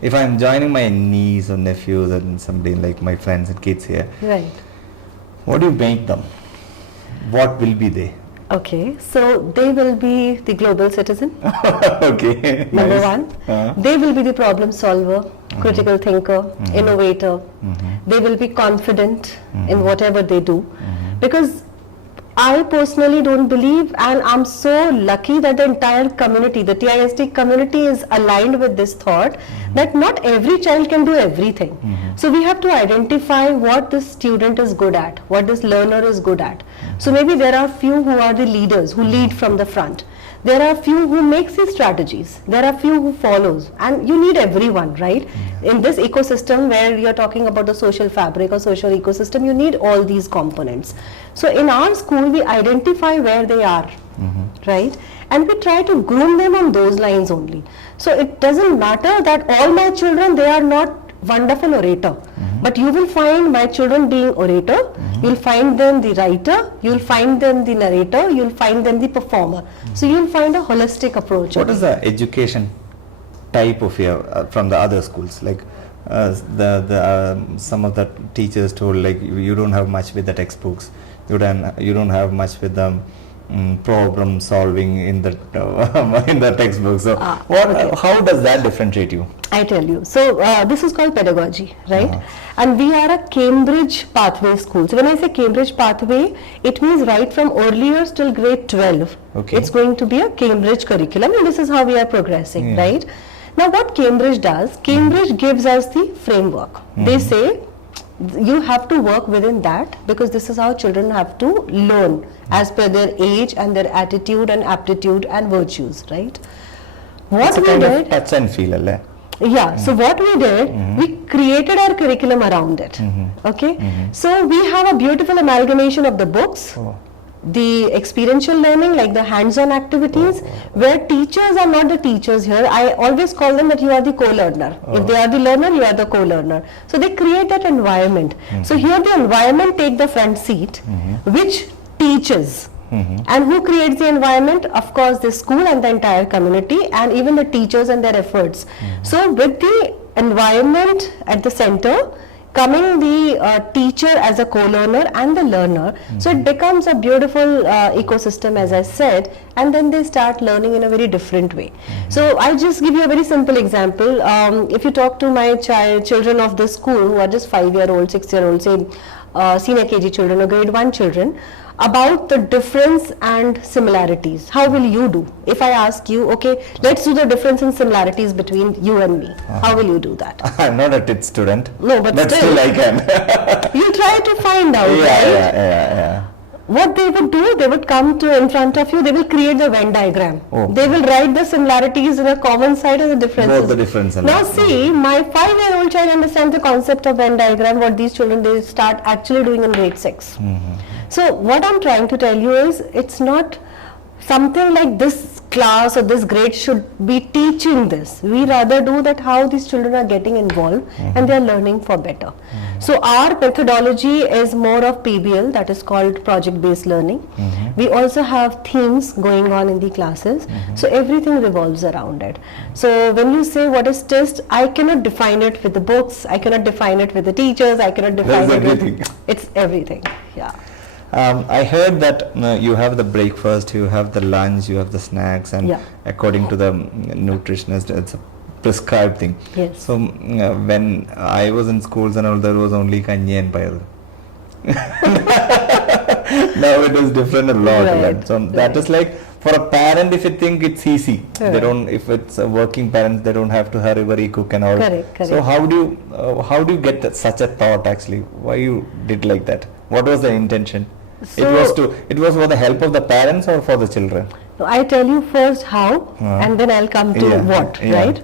If I'm joining my niece or nephews and somebody like my friends and kids here, Right. what do you make them? What will be they? Okay, so they will be the global citizen. Okay. Number Nice. one, they will be the problem solver, critical thinker, innovator. They will be confident in whatever they do. Because I personally don't believe, and I'm so lucky that the entire community, the TIST community is aligned with this thought that not every child can do everything. So we have to identify what this student is good at, what this learner is good at. So maybe there are few who are the leaders, who lead from the front. There are few who makes these strategies. There are few who follows, and you need everyone, right? In this ecosystem where you're talking about the social fabric or social ecosystem, you need all these components. So in our school, we identify where they are, right? And we try to groom them on those lines only. So it doesn't matter that all my children, they are not wonderful orator, but you will find my children being orator, you'll find them the writer, you'll find them the narrator, you'll find them the performer. So you'll find a holistic approach. What is the education type of here from the other schools? Like some of the teachers told like you don't have much with the textbooks, you don't have much with the problem solving in the textbook. So how does that differentiate you? I tell you. So this is called pedagogy, right? And we are a Cambridge pathway school. So when I say Cambridge pathway, it means right from early years till grade 12. Okay. It's going to be a Cambridge curriculum, and this is how we are progressing, right? Now what Cambridge does, Cambridge gives us the framework. They say you have to work within that, because this is how children have to learn as per their age and their attitude and aptitude and virtues, right? What It's a we kind of did, touch and feel, alle? yeah, so what we did, we created our curriculum around it. Okay, so we have a beautiful amalgamation of the books, Oh. the experiential learning, like the hands-on activities, where teachers are not the teachers here. I always call them that you are the co-learner. If they are the learner, you are the co-learner. So they create that environment. So here the environment take the front seat, which teaches. And who creates the environment? Of course, the school and the entire community, and even the teachers and their efforts. So with the environment at the center, coming the teacher as a co-learner and the learner, so it becomes a beautiful ecosystem, as I said, and then they start learning in a very different way. So I'll just give you a very simple example. If you talk to my children of the school who are just 5-year-old, 6-year-old, say senior KG children or grade 1 children, about the difference and similarities, how will you do? If I ask you, okay, let's do the difference and similarities between you and me, how will you do that? I'm not a TIT student. No, but still. I can. You try to find out, right? Yeah. What they would do, they would come to in front of you, they will create the Venn diagram. Oh. They will write the similarities in a common side and the differences. Both the difference and Now all. see, my 5-year-old child understands the concept of Venn diagram, what these children, they start actually doing in grade 6. So what I'm trying to tell you is, it's not something like this class or this grade should be teaching this. We rather do that how these children are getting involved and they are learning for better. So our methodology is more of PBL, that is called project based learning. We also have themes going on in the classes. So everything revolves around it. So when you say what is test, I cannot define it with the books, I cannot define it with the teachers, I cannot define There's it everything. with, it's everything, yeah. I heard that you have the breakfast, you have the lunch, you have the snacks, and Yeah. according to the nutritionist, it's a prescribed thing. Yes. So when I was in schools and all, there was only kanji and pairu. Now it is different a lot. Right, So that is like, for a parent, if you think it's easy, they Right. don't. If it's a working parents, they don't have to hurry cook and all. Correct. So how do you get that, such a thought actually? Why you did like that? What was the intention? So- It was for the help of the parents or for the children? So I tell you first how, and then I'll come to Yeah, what, yeah. right?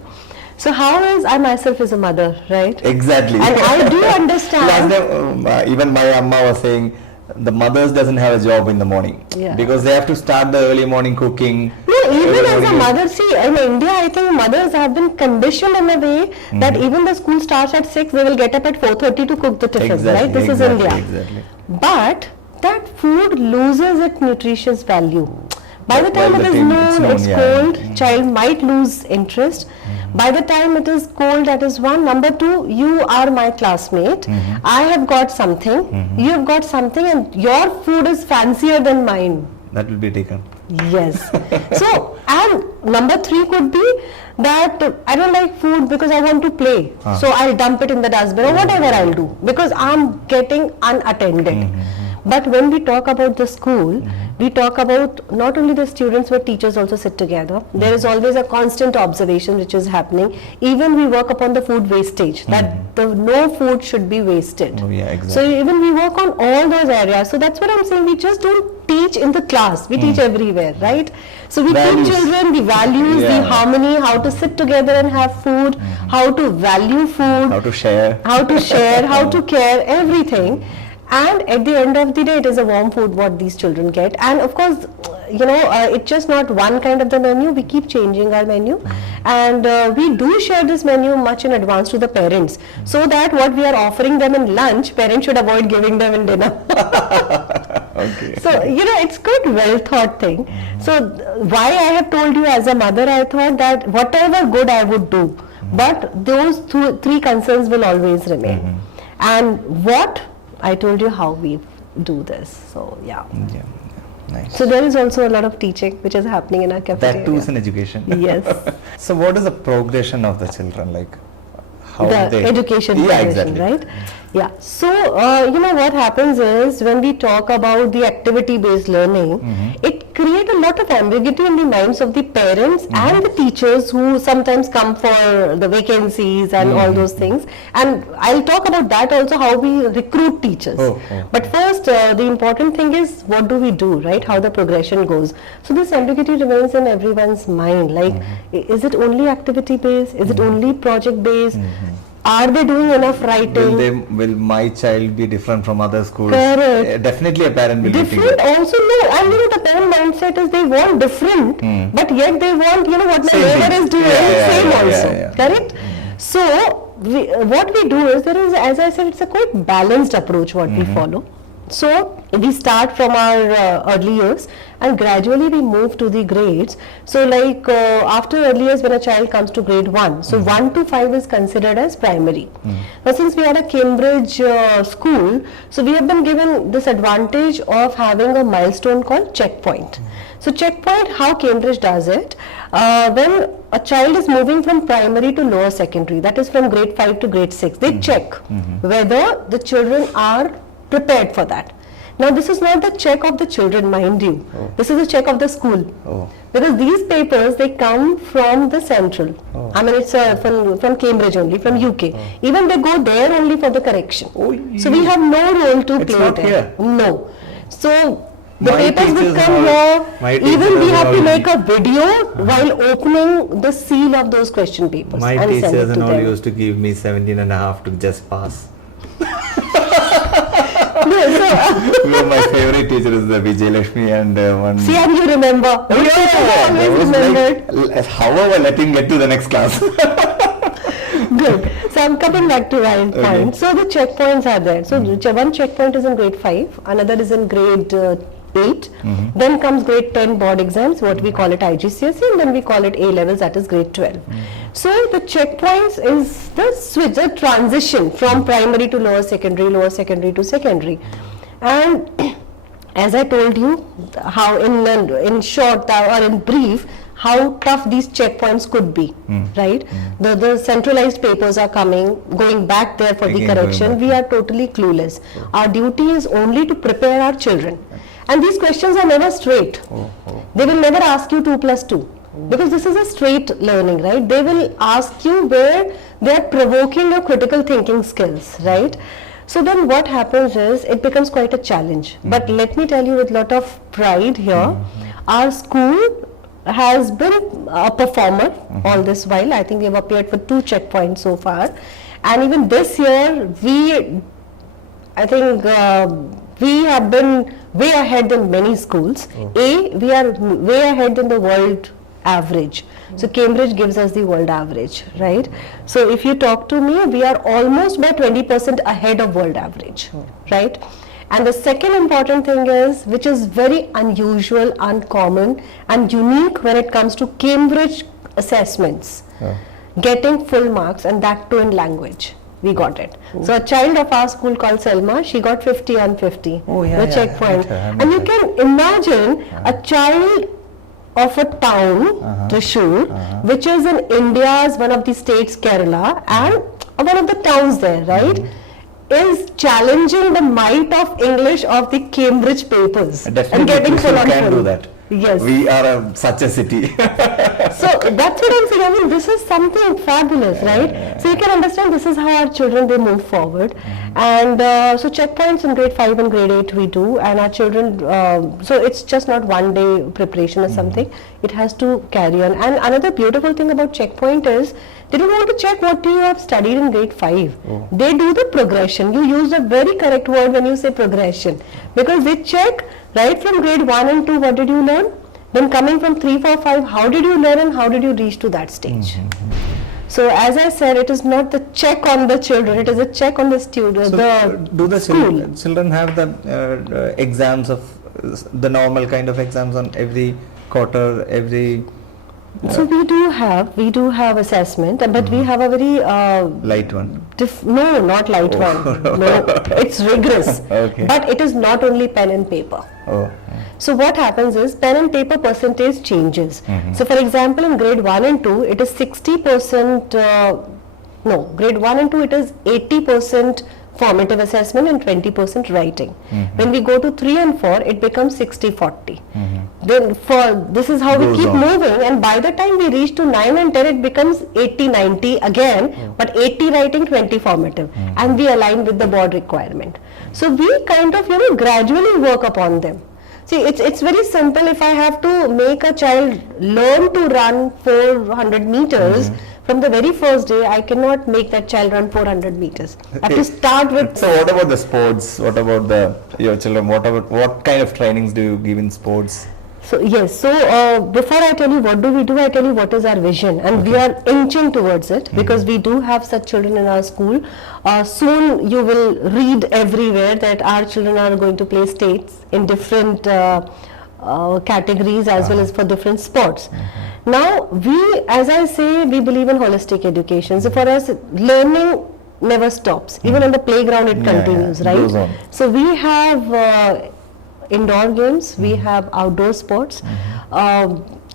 So how is, I myself is a mother, right? Exactly. And I do understand. Last time, even my amma was saying, the mothers doesn't have a job in the morning, Yeah. because they have to start the early morning cooking. No, even Early as a morning- mother, see, in India, I think mothers have been conditioned in a way that even the school starts at 6, they will get up at 4:30 to cook the tiffin, Exactly, right? This is India. Exactly. But that food loses its nutritious value. By the time By it the is time known, it's it's known, yeah. cold, child might lose interest. By the time it is cold, that is one. Number two, you are my classmate. I have got something, you have got something, and your food is fancier than mine. That will be taken. Yes. So, and number 3 could be that I don't like food because I want to play. So I'll dump it in the dustbin or whatever I'll do because I'm getting unattended. But when we talk about the school, we talk about not only the students but teachers also sit together. There is always a constant observation which is happening. Even we work upon the food wastage, that no food should be wasted. Oh, yeah, exactly. So even we work on all those areas. So that's what I'm saying. We just don't teach in the class. We teach everywhere, right? So we Values. teach children the values, the Yeah. harmony, how to sit together and have food, how to value food, How to share. how to care, everything. And at the end of the day, it is a warm food what these children get. And of course, it's just not one kind of the menu. We keep changing our menu, and we do share this menu much in advance to the parents, so that what we are offering them in lunch, parents should avoid giving them in dinner. Okay. So it's good, well thought thing. So why I have told you as a mother, I thought that whatever good I would do, but those 3 concerns will always remain. And what I told you how we do this. So yeah. Yeah. Nice. So there is also a lot of teaching which is happening in our cafeteria. That too is an education. Yes. So what is the progression of the children like? How The they education Yeah, progression, exactly. right? Yeah. So what happens is when we talk about the activity based learning, it create a lot of ambiguity in the minds of the parents and the teachers who sometimes come for the vacancies and all those things. And I'll talk about that also, how we recruit teachers. But first, the important thing is what do we do, right? How the progression goes. So this ambiguity remains in everyone's mind. Like, is it only activity based? Is it only project based? Are they doing enough writing? Will my child be different from other schools? Correct. Definitely a parent will be Different thinking. also, no, and the parent mindset is they want different, but yet they want, what my Same neighbor thing. is doing, same also, correct? So, what we do is, there is, as I said, it's a quite balanced approach what we follow. So, we start from our early years and gradually we move to the grades. So, like after early years, when a child comes to grade 1, so 1 to 5 is considered as primary. Now, since we are a Cambridge school, so we have been given this advantage of having a milestone called checkpoint. So, checkpoint, how Cambridge does it, when a child is moving from primary to lower secondary, that is from grade 5 to grade 6, they check whether the children are prepared for that. Now, this is not the check of the children, mind you. This is the check of the school. Because these papers, they come from the central. I mean, it's from Cambridge only, from UK. Even they go there only for the correction. So we have no role to It's play not there. here. No. So the My papers will teachers come are- here. my Even teachers we have are to all- make a video while opening the seal of those question papers My and send teachers it and to all them. used to give me 17.5 to just pass. No, so, My favorite teacher is the Vijay Lakshmi and one. see, and you remember. Yeah, I that always was remembered. like, however, let him get to the next class. Good. So I'm coming back to my point. So the checkpoints are there. So one checkpoint is in grade 5, another is in grade 8. Then comes grade 10 board exams, what we call it IGCSE, and then we call it A levels, that is grade 12. So the checkpoints is the switch, the transition from primary to lower secondary to secondary. And as I told you, how in short or in brief, how tough these checkpoints could be, right? The centralized papers are coming, going back there for Again, the going correction. back. We are totally clueless. Our duty is only to prepare our children. And these questions are never straight. They will never ask you 2 plus 2. Because this is a straight learning, right? They will ask you where they are provoking your critical thinking skills, right? So then what happens is, it becomes quite a challenge. But let me tell you with lot of pride here, our school has been a performer all this while. I think we have appeared for 2 checkpoints so far. And even this year, I think we have been way ahead than many schools. We are way ahead than the world average. So Cambridge gives us the world average, right? So if you talk to me, we are almost by 20% ahead of world average, right? And the second important thing is, which is very unusual, uncommon and unique when it comes to Cambridge assessments, getting full marks, and that too in language. We got it. So a child of our school called Selma, she got 50 on 50, the checkpoint. And you can imagine a child of a town, Thrissur, which is in India's one of the states, Kerala, and one of the towns there, right, is challenging the might of English of the Cambridge papers and getting full on can full. do that. Yes. We are such a city. So that's what I'm saying. I mean, this is something fabulous, right? So you can understand this is how our children, they move forward. And so checkpoints in grade 5 and grade 8 we do, and our children, so it's just not one day preparation or something. It has to carry on. And another beautiful thing about checkpoint is, they don't want to check what you have studied in grade 5. They do the progression. You use a very correct word when you say progression, because they check right from grade 1 and 2, what did you learn? Then coming from 3, 4, 5, how did you learn and how did you reach to that stage? So as I said, it is not the check on the children, it is a check on the student, Do the school. children have the exams of the normal kind of exams on every quarter, every So we do have assessment, but we have a very light one? no, not light one. No, it's rigorous. Okay. But it is not only pen and paper. So what happens is, pen and paper percentage changes. So for example, in grade 1 and 2, it is 60%, grade 1 and 2 it is 80% formative assessment and 20% writing. When we go to 3 and 4, it becomes 60-40. Then this is how we Goes keep on. moving, and by the time we reach to 9 and 10, it becomes 80-90 again, but 80 writing, 20 formative, and we align with the board requirement. So we kind of gradually work upon them. See, it's very simple. If I have to make a child learn to run 400 meters, from the very first day, I cannot make that child run 400 meters. I have to start with. So what about the sports? What about your children? What kind of trainings do you give in sports? So yes, so before I tell you what do we do, I tell you what is our vision, and we are inching towards it because we do have such children in our school. Soon you will read everywhere that our children are going to play states in different categories as well as for different sports. Now we, as I say, we believe in holistic education. So for us, learning never stops. Even on the playground it continues, right? Goes on. So we have indoor games, we have outdoor sports.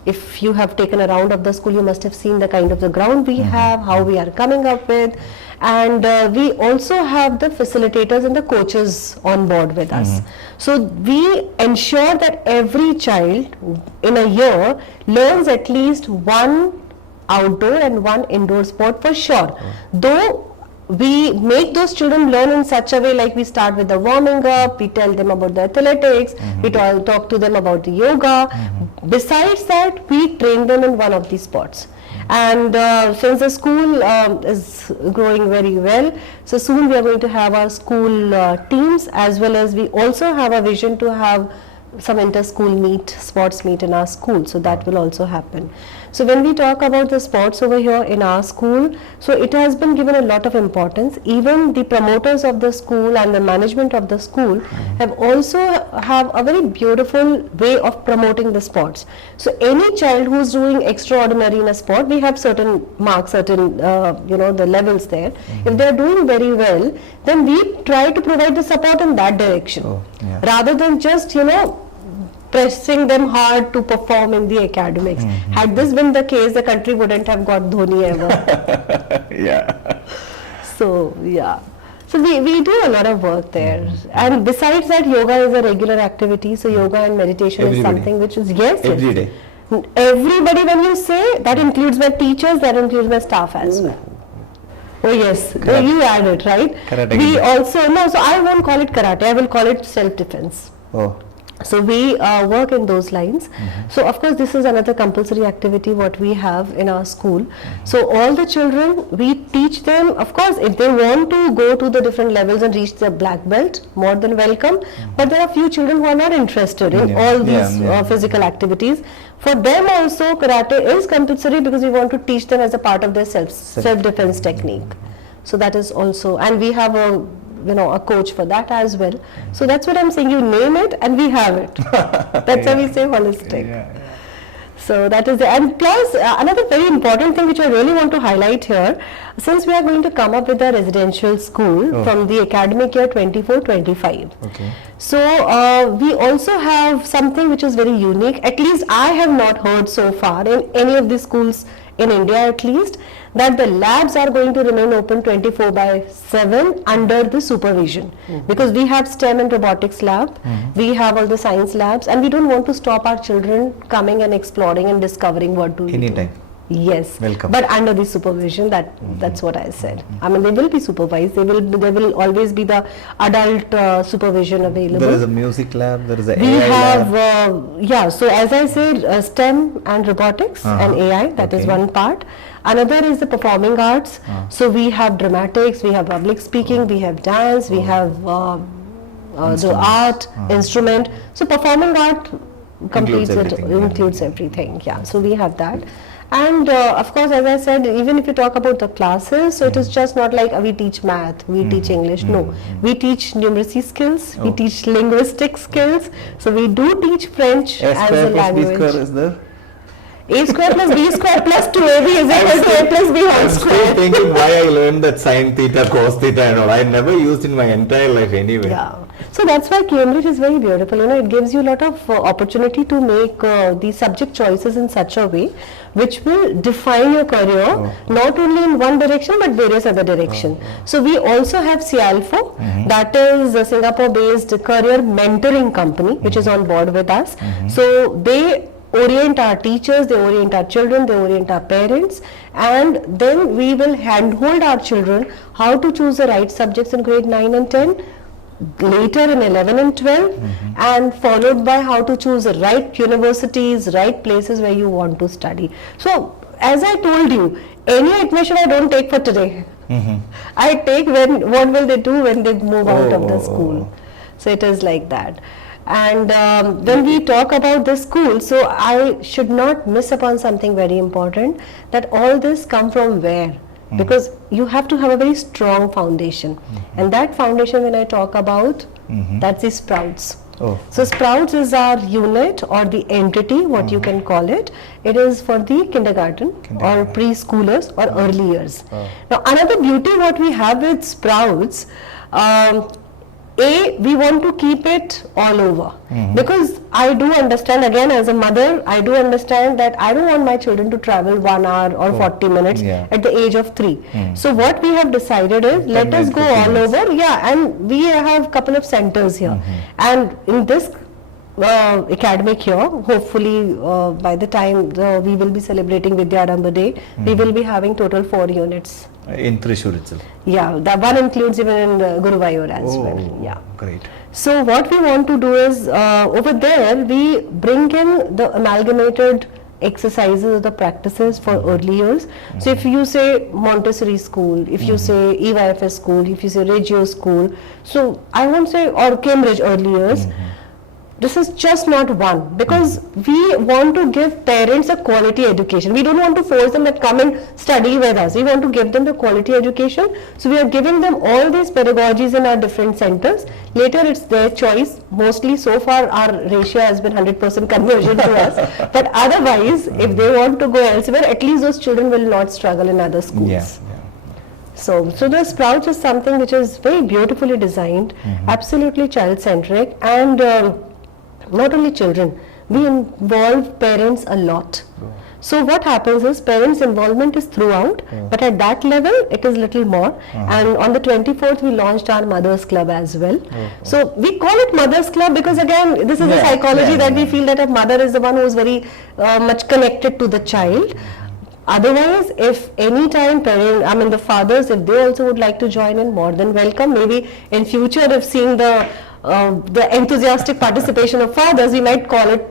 If you have taken a round of the school, you must have seen the kind of the ground we have, how we are coming up with, and we also have the facilitators and the coaches on board with us. So we ensure that every child in a year learns at least one outdoor and one indoor sport for sure. Though we make those children learn in such a way, like we start with the warming up, we tell them about the athletics, we talk to them about the yoga. Besides that, we train them in one of these sports. And since the school is growing very well, so soon we are going to have our school teams, as well as we also have a vision to have some inter-school meet, sports meet in our school, so that will also happen. So when we talk about the sports over here in our school, so it has been given a lot of importance. Even the promoters of the school and the management of the school have also have a very beautiful way of promoting the sports. So any child who's doing extraordinary in a sport, we have certain marks, certain the levels there. If they are doing very well, then we try to provide the support in that direction, rather than just pressing them hard to perform in the academics. Had this been the case, the country wouldn't have got Dhoni ever. So we do a lot of work there. And besides that, yoga is a regular activity. So yoga and meditation is something which is Every day. Everybody, when you say, that includes my teachers, that includes my staff as well. Oh yes, you add it, right? Karate. We also, so I won't call it karate, I will call it self-defense. So we work in those lines. So of course this is another compulsory activity what we have in our school. So all the children, we teach them, of course if they want to go to the different levels and reach the black belt, more than welcome. But there are few children who are not interested in all these physical activities. For them also karate is compulsory because we want to teach them as a part of their self-defense technique. So that is also, and we have a coach for that as well. So that's what I'm saying, you name it and we have it. That's why we say holistic. So that is it. And plus another very important thing which I really want to highlight here, since we are going to come up with a residential school from the academic year 24-25. So we also have something which is very unique, at least I have not heard so far in any of the schools in India at least, that the labs are going to remain open 24/7 under the supervision. Because we have STEM and robotics lab, we have all the science labs, and we don't want to stop our children coming and exploring and discovering what to do. Anytime. Yes, Welcome. but under the supervision, that's what I said. I mean, they will be supervised. There will always be the adult supervision available. There is a music lab. There is a We AI have lab. So as I said, STEM and robotics and AI. That is one part. Another is the performing arts. So we have dramatics, we have public speaking, we have dance, we have the art, instrument. So performing art completes includes everything. Yeah. So we have that. And of course, as I said, even if you talk about the classes, so it is just not like we teach math, we teach English. No, we teach numeracy skills, we teach linguistic skills. So we do teach French as a language. B square is there? A square plus B square plus 2AB is equal to A plus B whole I'm square. still thinking why I learned that sine theta, cos theta and all. I never used in my entire life anyway. Yeah. So that's why Cambridge is very beautiful. You know, it gives you a lot of opportunity to make the subject choices in such a way which will define your career not only in one direction but various other direction. So we also have CIALFO, that is a Singapore-based career mentoring company which is on board with us. So they orient our teachers, they orient our children, they orient our parents, and then we will handhold our children how to choose the right subjects in grade 9 and 10, later in 11 and 12, and followed by how to choose the right universities, right places where you want to study. So as I told you, any admission I don't take for today. I take what will they do when they move out of the school. So it is like that. And when we talk about the school, so I should not miss upon something very important, that all this come from where? Because you have to have a very strong foundation. And that foundation, when I talk about, that's the Sprouts. So Sprouts is our unit or the entity, what you can call it. It is for the kindergarten or preschoolers or early years. Now another beauty what we have with Sprouts, we want to keep it all over, because I do understand, again as a mother, I do understand that I don't want my children to travel 1 hour or 40 minutes at the age of 3. So what we have decided is, let us go all over, and we have a couple of centers here, and in this academic year, hopefully by the time we will be celebrating Vidyarambha Day, we will be having total 4 units. In Thrissur itself? Yeah, that one includes even in Guruvayur as well. Yeah. Great. So what we want to do is, over there we bring in the amalgamated exercises, the practices for early years. So if you say Montessori school, if you say EYFS school, if you say Reggio school, so I won't say, or Cambridge early years, this is just not one, because we want to give parents a quality education. We don't want to force them that come and study with us. We want to give them the quality education. So we are giving them all these pedagogies in our different centers. Later it's their choice. Mostly so far our ratio has been 100% conversion to us. But otherwise, if they want to go elsewhere, at least those children will not struggle in other schools. So the Sprouts is something which is very beautifully designed, absolutely child-centric, and not only children, we involve parents a lot. So what happens is, parents' involvement is throughout, but at that level it is little more. And on the 24th we launched our Mothers Club as well. So we call it Mothers Club because, again, this is the psychology that we feel that a mother is the one who is very much connected to the child. Otherwise, if any time the fathers, if they also would like to join in, more than welcome. Maybe in future, if seeing the enthusiastic participation of fathers, we might call it,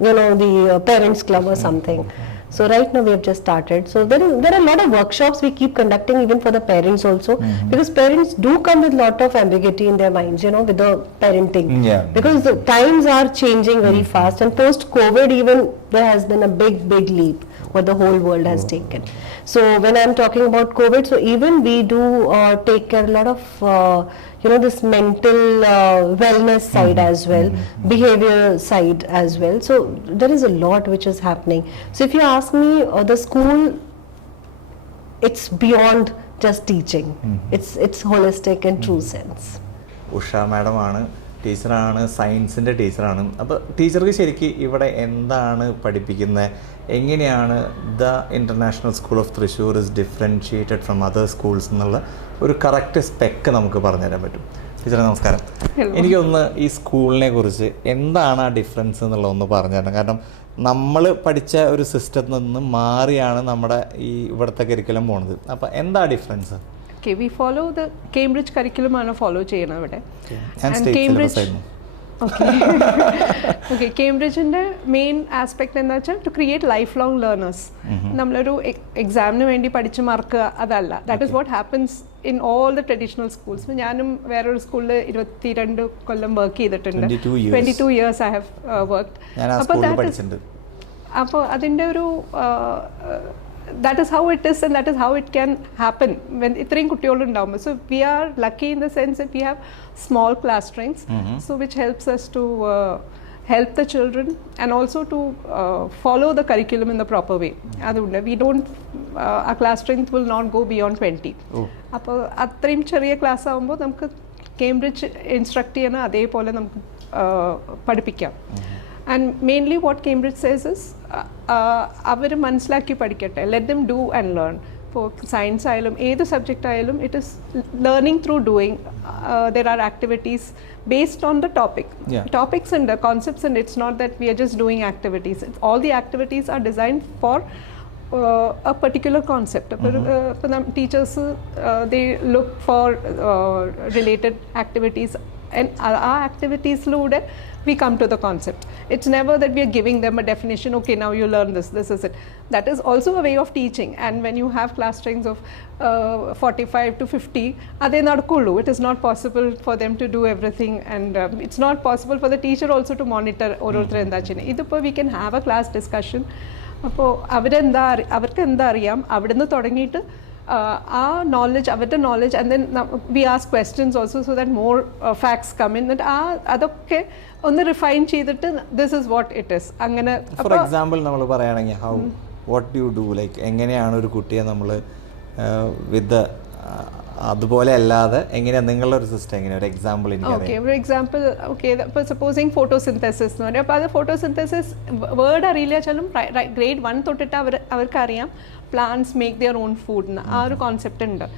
the parents club or something. So right now we have just started. So there are a lot of workshops we keep conducting even for the parents also, because parents do come with a lot of ambiguity in their minds, with the parenting. Because the times are changing very fast, and post-COVID even there has been a big leap what the whole world has taken. So when I'm talking about COVID, so even we do take care a lot of this mental wellness side as well, behavior side as well. So there is a lot which is happening. So if you ask me, the school, it's beyond just teaching. It's holistic in true sense. Usha madam aanu ടീച്ചറാണ്, സയൻസിൻ്റെ ടീച്ചറാണ്. അപ്പോൾ ടീച്ചർക്ക് ശരിക്കും ഇവിടെ എന്താണ് പഠിപ്പിക്കുന്നത്, എങ്ങനെയാണ് the international school of Thrissur is differentiated from other schools എന്നുള്ള ഒരു കറക്റ്റ് സ്പെക്ക് നമുക്ക് പറഞ്ഞുതരാൻ പറ്റും? ടീച്ചറെ നമസ്കാരം. എനിക്കൊന്ന് ഈ സ്കൂളിനെ കുറിച്ച് എന്താണ് ആ ഡിഫറൻസ് എന്നുള്ളതൊന്ന് പറഞ്ഞുതരണം. കാരണം നമ്മൾ പഠിച്ച ഒരു സിസ്റ്റത്തിൽ നിന്ന് മാറിയാണ് നമ്മുടെ ഈ ഇവിടുത്തെ കരിക്കുലം പോണത്. അപ്പോൾ എന്താ difference? Okay, we follow the Cambridge curriculum ആണ് ഫോളോ ചെയ്യണം ഇവിടെ. And Cambridge, okay, Cambridgeന്റെ മെയിൻ ആസ്പെക്ട് എന്താ വെച്ചാൽ to create life long learners. നമ്മളൊരു എക്സാമിന് വേണ്ടി പഠിച്ച് മാർക്ക് അതല്ല. That is what happens in all the traditional schools. ഞാനും വേറൊരു സ്കൂളിൽ 22 കൊല്ലം വർക്ക് ചെയ്തിട്ടുണ്ട്. 22 years I have worked. അപ്പോൾ അതിൻ്റെ ഒരു that is how it is, and that is how it can happen when itrayum kuttiyol undavum. So we are lucky in the sense that we have small class strengths, so which helps us to help the children and also to follow the curriculum in the proper way. We don't our class strength will not go beyond 20. അപ്പോൾ അത്രയും ചെറിയ ക്ലാസ് ആകുമ്പോൾ നമുക്ക് Cambridge instruct ചെയ്യണ അതേപോലെ നമുക്ക് പഠിപ്പിക്കാം. And mainly what Cambridge says is അവർ മനസ്സിലാക്കി പഠിക്കട്ടെ, let them do and learn. ഇപ്പോൾ സയൻസ് ആയാലും ഏത് സബ്ജക്റ്റ് ആയാലും it is learning through doing. There are activities based on the topic. Topics and the concepts, and it's not that we are just doing activities. All the activities are designed for a particular concept. Teachers they look for related activities, and our activities lode we come to the concept. It's never that we are giving them a definition, okay, now you learn this is it. That is also a way of teaching, and when you have class strengths of 45 to 50, ade nadakkullu. It is not possible for them to do everything, and it's not possible for the teacher also to monitor orotru endha cheyna. Idipo we can have a class discussion. അപ്പോൾ അവർക്ക് എന്താ അറിയാം, അവിടെ നിന്ന് തുടങ്ങിയിട്ട് ആ knowledge, അവരുടെ knowledge, and then we ask questions also so that more facts come in. എന്നിട്ട് അതൊക്കെ ഒന്ന് റിഫൈൻ ചെയ്തിട്ട് this is what it is. അങ്ങനെ ഫോർ എക്സാമ്പിൾ നമ്മൾ പറയുകയാണെങ്കിൽ how what you do, like എങ്ങനെയാണ് ഒരു കുട്ടിയെ നമ്മൾ വിത്ത് അതുപോലെ അല്ലാതെ എങ്ങനെയാണ് നിങ്ങളുടെ ഒരു സിസ്റ്റം, എങ്ങനെ ഒരു എക്സാമ്പിൾ? ഓക്കെ, ഒരു എക്സാമ്പിൾ. ഓക്കെ, ഇപ്പോൾ സപ്പോസിങ് ഫോട്ടോസിന്തസിസ് എന്ന് പറയും. അപ്പോൾ അത് ഫോട്ടോസിന്തസിസ് വേർഡ് അറിയില്ല വെച്ചാലും ഗ്രേഡ് 1 തൊട്ടിട്ട് അവർക്കറിയാം plants make their own food എന്ന് ആ ഒരു കോൺസെപ്റ്റ് ഉണ്ട്.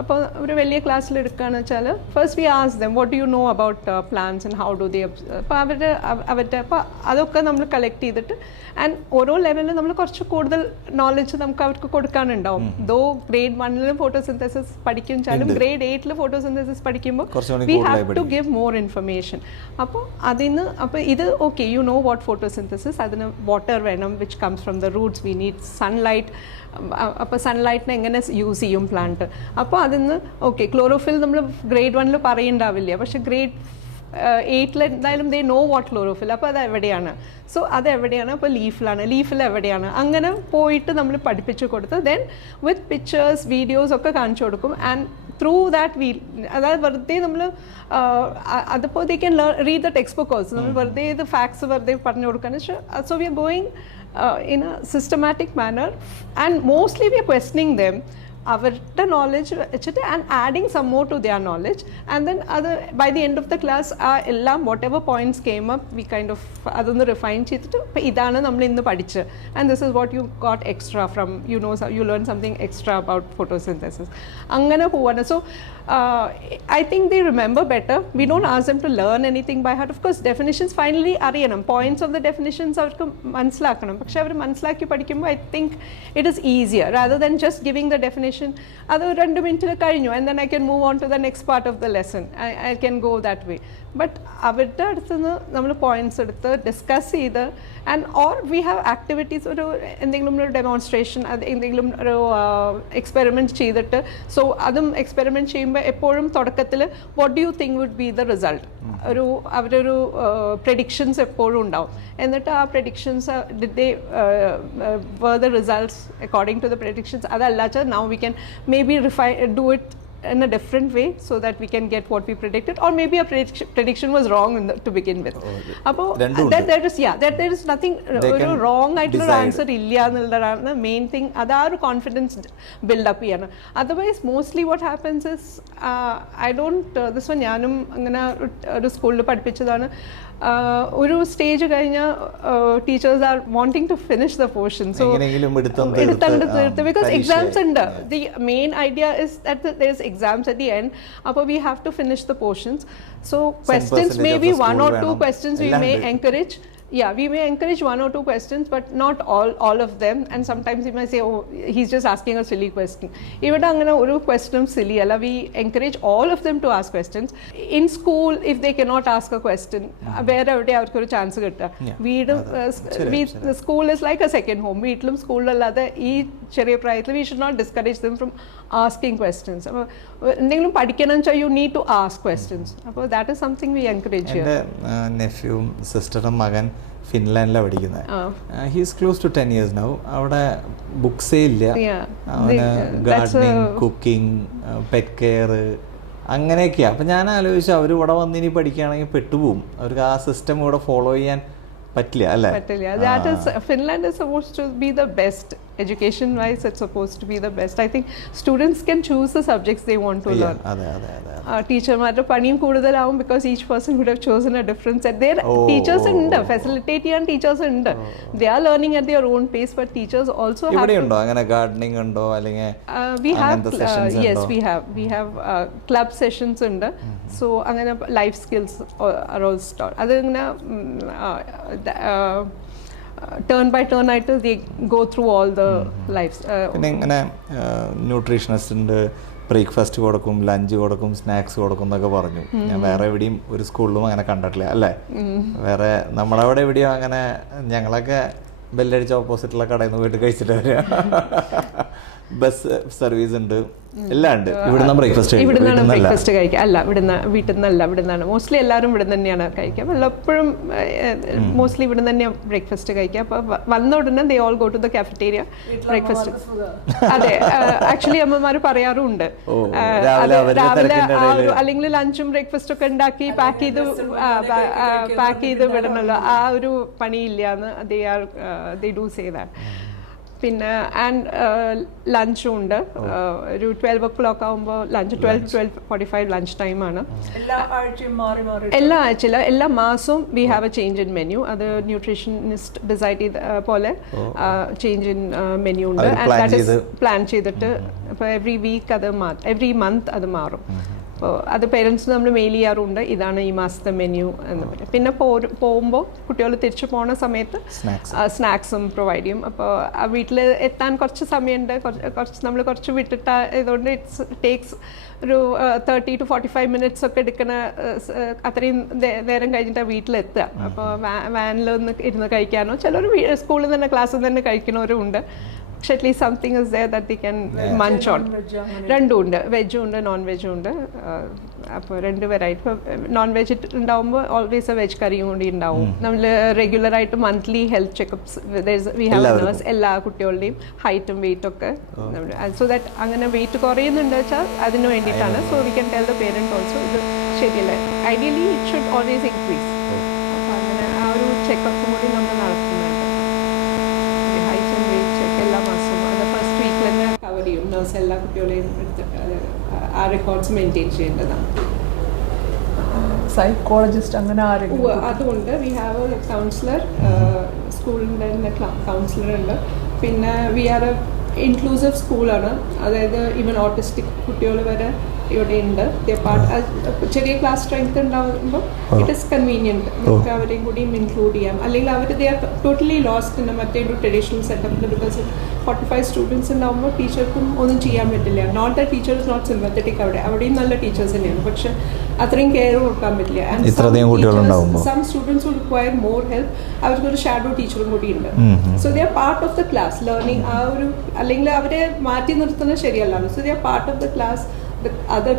അപ്പോൾ ഒരു വലിയ ക്ലാസ്സിൽ എടുക്കുകയാണെന്ന് വെച്ചാൽ first we ask them what you know about plants and how do they. അപ്പോൾ അവരുടെ അപ്പോൾ അതൊക്കെ നമ്മൾ കളക്ട് ചെയ്തിട്ട്, ആൻഡ് ഓരോ ലെവലിലും നമ്മൾ കുറച്ച് കൂടുതൽ നോളജ് നമുക്ക് അവർക്ക് കൊടുക്കാനുണ്ടാവും. ദോ ഗ്രേഡ് 1 ഫോട്ടോസിന്തസിസ് പഠിക്കും വെച്ചാലും ഗ്രേഡ് 8 ഫോട്ടോസിന്തസിസ് പഠിക്കുമ്പോൾ we have to give more information. അപ്പോൾ അപ്പോൾ ഇത് okay, you know what photosynthesis, അതിന് വാട്ടർ വേണം which comes from the roots, we need sunlight. അപ്പോൾ സൺലൈറ്റിനെ എങ്ങനെ യൂസ് ചെയ്യും പ്ലാന്റ്. അപ്പോൾ അതിന്ന് ഓക്കെ, ക്ലോറോഫിൽ നമ്മൾ ഗ്രേഡ് 1 പറയുണ്ടാവില്ല, പക്ഷേ ഗ്രേഡ് 8 എന്തായാലും ദേ നോ വാട്ട് ക്ലോറോഫിൽ. അപ്പോൾ അത് എവിടെയാണ്, സോ അത് എവിടെയാണ്, അപ്പോൾ ലീഫിൽ എവിടെയാണ്, അങ്ങനെ പോയിട്ട് നമ്മൾ പഠിപ്പിച്ചു കൊടുത്ത് ദെൻ വിത്ത് പിക്ചേഴ്സ് വീഡിയോസ് ഒക്കെ കാണിച്ചു കൊടുക്കും. ആൻഡ് ത്രൂ ദാറ്റ് അതായത് വെറുതെ നമ്മൾ അതിപ്പോൾ they can read the text book also. നമ്മൾ വെറുതെ ഇത് ഫാക്ട്സ് വെറുതെ പറഞ്ഞു കൊടുക്കാൻ. So we are going in a systematic manner, and mostly we are questioning them അവരുടെ നോളജ് വെച്ചിട്ട് and adding some more to their knowledge. And then അത് by the end of the class ആ എല്ലാം whatever points came up we kind of അതൊന്ന് refine ചെയ്തിട്ട് ഇപ്പോൾ ഇതാണ് നമ്മൾ ഇന്ന് പഠിച്ച്, and this is what you got extra from you learn something extra about photosynthesis. അങ്ങനെ പോവാണ്. So I think they remember better. We don't ask them to learn anything by heart. Of course, definitions finally അറിയണം, points of the definitions അവർക്ക് മനസ്സിലാക്കണം. പക്ഷെ അവർ മനസ്സിലാക്കി പഠിക്കുമ്പോൾ I think it is easier rather than just giving the definition. അത് 2 മിനിറ്റിൽ കഴിഞ്ഞു, and then I can move on to the next part of the lesson. I can go that way. But അവരുടെ അടുത്തുനിന്ന് നമ്മൾ പോയിന്റ്സ് എടുത്ത് ഡിസ്കസ് ചെയ്ത്, and or we have activities, ഒരു എന്തെങ്കിലും ഒരു ഡെമോൺസ്ട്രേഷൻ, അത് എന്തെങ്കിലും ഒരു എക്സ്പെരിമെൻറ്റ് ചെയ്തിട്ട്. സോ അതും എക്സ്പെരിമെൻറ്റ് ചെയ്യുമ്പോൾ എപ്പോഴും തുടക്കത്തിൽ what do you think would be the result, അവരൊരു പ്രെഡിക്ഷൻസ് എപ്പോഴും ഉണ്ടാവും. എന്നിട്ട് ആ predictions did they were the results according to the predictions, അതല്ലാച്ച now we can maybe do it in a different way so that we can get what we predicted, or maybe a prediction was wrong to begin with. Appo there is nothing wrong aayittulla answer illa ennullana main thing. Adaru confidence build up cheyana. Otherwise mostly what happens is I don't this one njanum angana oru school il padippichadana. ഒരു stage കഴിഞ്ഞാൽ teachers are wanting to finish the portion. So എടുത്തണ്ട് തീർത്ത്, because exams ഉണ്ട്. The main idea is that there is exams at the end. Appo we have to finish the portions. So questions, maybe 1 or 2 questions we may encourage. Yeah, we may encourage 1 or 2 questions, but not all of them. And sometimes you may say, oh, he's just asking a silly question. Even angana oru question silly alla, we encourage all of them to ask questions. In school, if they cannot ask a question, where avade avarku oru chance kitta. The school is like a second home. Veetlum school allada ee cheriya prayathil we should not discourage them from asking questions. Endengilum padikkanam cha you need to ask questions. Appo that is something we encourage here. Nephew, sister, magan ഫിൻലാൻഡിലാണ് പഠിക്കുന്നത്. He's close to 10 years now. അവിടെ ബുക്സേ ഇല്ല. Gardening, cooking, pet care, അങ്ങനെയൊക്കെയാണ്. അപ്പം ഞാൻ ആലോചിച്ചു അവർ ഇവിടെ വന്ന് ഇനി പഠിക്കുകയാണെങ്കിൽ പെട്ടുപോകും, അവർക്ക് ആ സിസ്റ്റം ഇവിടെ ഫോളോ ചെയ്യാൻ പറ്റില്ല, അല്ലേ? പറ്റില്ല. Finland is supposed to be the best education wise it's supposed to be the best. I think students can choose the subjects they want to learn. ടീച്ചർമാരുടെ പണിയും കൂടുതലാവും because each person would have chosen a different set. There teachers ഉണ്ട്, facilitate ചെയ്യാൻ ടീച്ചേഴ്സ് ഉണ്ട്. They are learning at their own pace, but teachers also have. ഇവിടെ ഉണ്ടോ അങ്ങനെ ഗാർഡനിങ് ഉണ്ടോ അല്ലെങ്കിൽ we have club sessions ഉണ്ട്. So അങ്ങനെ life skills are also taught. അത് ഇങ്ങനെ turn by turn ആയിട്ട് they go through all the lives. പിന്നെ ഇങ്ങനെ ന്യൂട്രീഷനിസ്റ്റ് ഉണ്ട്, ബ്രേക്ക്ഫാസ്റ്റ് കൊടുക്കും, ലഞ്ച് കൊടുക്കും, സ്നാക്സ് കൊടുക്കും എന്നൊക്കെ പറഞ്ഞു. ഞാൻ വേറെ എവിടെയും ഒരു സ്കൂളിലും അങ്ങനെ കണ്ടിട്ടില്ല അല്ലേ? വേറെ നമ്മളവിടെ എവിടെയോ അങ്ങനെ, ഞങ്ങളൊക്കെ ബെല്ലടിച്ച ഓപ്പോസിറ്റുള്ള കടയിൽ നിന്ന് പോയിട്ട് കഴിച്ചിട്ട് വരിക. ബസ് സർവീസ് ഉണ്ട്, എല്ലാം ഉണ്ട്. ഇവിടുന്ന് ബ്രേക്ക്ഫാസ്റ്റ് കഴിക്കുക അല്ല, വീട്ടിൽ നിന്നല്ല, ഇവിടെ നിന്നാണ് മോസ്റ്റ്ലി എല്ലാവരും ഇവിടെ തന്നെയാണ് കഴിക്കുക. വല്ലപ്പോഴും മോസ്റ്റ്ലി ഇവിടെ തന്നെയാണ് ബ്രേക്ക്ഫാസ്റ്റ് കഴിക്കുക. അപ്പോൾ വന്ന ഉടനെ they all go to the cafeteria breakfast. അതെ, ആക്ച്വലി അമ്മമാർ പറയാറുണ്ട് രാവിലെ അല്ലെങ്കിൽ ലഞ്ചും ബ്രേക്ക്ഫാസ്റ്റ് ഒക്കെ ഉണ്ടാക്കി പാക്ക് ചെയ്ത് വിടണല്ലോ, ആ ഒരു പണിയില്ല എന്ന് ദേ ഡു സേ ദാറ്റ്. പിന്നെ ലഞ്ചും ഉണ്ട്, ഒരു 12 o'clock ആകുമ്പോൾ ലഞ്ച്, 12-12:45 ലഞ്ച് ടൈമാണ്. എല്ലാ ആഴ്ചയിലും എല്ലാ മാസവും V have A change in menu. അത് ന്യൂട്രീഷനിസ്റ്റ് ഡിസൈഡ് ചെയ്ത പോലെ ചേഞ്ച് ഇൻ മെനു ഉണ്ട്. ആൻഡ് ദാറ്റ് ഇസ് പ്ലാൻ ചെയ്തിട്ട് ഇപ്പോൾ എവറി മന്ത് അത് മാറും. അപ്പോൾ അത് പേരൻസിന് നമ്മൾ മെയിൽ ചെയ്യാറുണ്ട്, ഇതാണ് ഈ മാസത്തെ മെനു എന്ന് പറയും. പിന്നെ പോകുമ്പോൾ കുട്ടികൾ തിരിച്ചു പോകുന്ന സമയത്ത് സ്നാക്സും പ്രൊവൈഡ് ചെയ്യും. അപ്പോൾ വീട്ടിൽ എത്താൻ കുറച്ച് സമയമുണ്ട്, നമ്മൾ കുറച്ച് വിട്ടിട്ടായതുകൊണ്ട് ഇറ്റ്സ് ടേക്സ് ഒരു 30 to 45 minutes ഒക്കെ എടുക്കുന്ന, അത്രയും നേരം കഴിഞ്ഞിട്ടാണ് വീട്ടിലെത്തുക. അപ്പോൾ വാനിലൊന്ന് ഇരുന്ന് കഴിക്കാനോ, ചിലർ സ്കൂളിൽ നിന്ന് തന്നെ ക്ലാസ്സിൽ തന്നെ കഴിക്കുന്നവരും ഉണ്ട്. പക്ഷെ at least something is there that they can munch on. രണ്ടും ഉണ്ട്, വെജും ഉണ്ട് നോൺ വെജും ഉണ്ട്. അപ്പോൾ 2 വെറൈറ്റി. ഇപ്പോൾ നോൺ വെജ് ഉണ്ടാവുമ്പോൾ ഓൾവേസ് എ വെജ് കറിയും കൂടി ഉണ്ടാവും. നമ്മൾ റെഗുലറായിട്ട് monthly health check-ups we have nurse എല്ലാ കുട്ടികളുടെയും ഹൈറ്റും വെയിറ്റും ഒക്കെ, സോ ദാറ്റ് അങ്ങനെ വെയിറ്റ് കുറയുന്നുണ്ട് വെച്ചാൽ അതിന് വേണ്ടിയിട്ടാണ്. So we can tell the parent also ഇത് ശരിയല്ല, ideally it should always increase. അപ്പോൾ അങ്ങനെ ആ ഒരു ചെക്കപ്പും കൂടി നമ്മൾ നടത്തുന്നുണ്ട്. ഹൈറ്റ് ആൻഡ് വെയിറ്റ് ചെക്ക് എല്ലാ മാസവും അത് ഫസ്റ്റ് വീക്കിൽ തന്നെ കവർ ചെയ്യും. നേഴ്സ് എല്ലാ കുട്ടികളെയും എടുത്തിട്ട് ആ റെക്കോർഡ്സ് മെയിൻറ്റെയിൻ ചെയ്യേണ്ടതാണ്. സൈക്കോളജിസ്റ്റ് അങ്ങനെ ആരെങ്കിലും? അതുകൊണ്ട് വി ഹാവ് എ കൗൺസിലർ, സ്കൂളിൻ്റെ തന്നെ കൗൺസിലർ ഉണ്ട്. പിന്നെ വി ആർ എ ഇൻക്ലൂസീവ് സ്കൂളാണ്, അതായത് ഈവൻ ഓട്ടിസ്റ്റിക് കുട്ടികൾ വരെ ഇവിടെ ഉണ്ട്. ചെറിയ ക്ലാസ് സ്ട്രെങ്ത് ഉണ്ടാകുമ്പോൾ ഇറ്റ് ഇസ് കൺവീനിയൻറ്റ്, നമുക്ക് അവരെയും കൂടിയും ഇൻക്ലൂഡ് ചെയ്യാം. അല്ലെങ്കിൽ അവർ they are totally lost in മറ്റേ ഒരു ട്രഡീഷണൽ സെറ്റപ്പിൽ. ബിക്കോസ് 45 സ്റ്റുഡൻസ് ഉണ്ടാകുമ്പോൾ ടീച്ചർക്കും ഒന്നും ചെയ്യാൻ പറ്റില്ല. Not the teacher is not sympathetic, അവിടെയും നല്ല ടീച്ചേഴ്സ് തന്നെയാണ്, പക്ഷെ അത്രയും കെയർ കൊടുക്കാൻ പറ്റില്ല. And some students will require more help, അവർക്കൊരു ഷാഡോ ടീച്ചറും കൂടി ഉണ്ട്. So they are part of the class learning. ആ ഒരു അല്ലെങ്കിൽ അവരെ മാറ്റി നിർത്തുന്നത് ശരിയല്ല. So they are part of the class. The other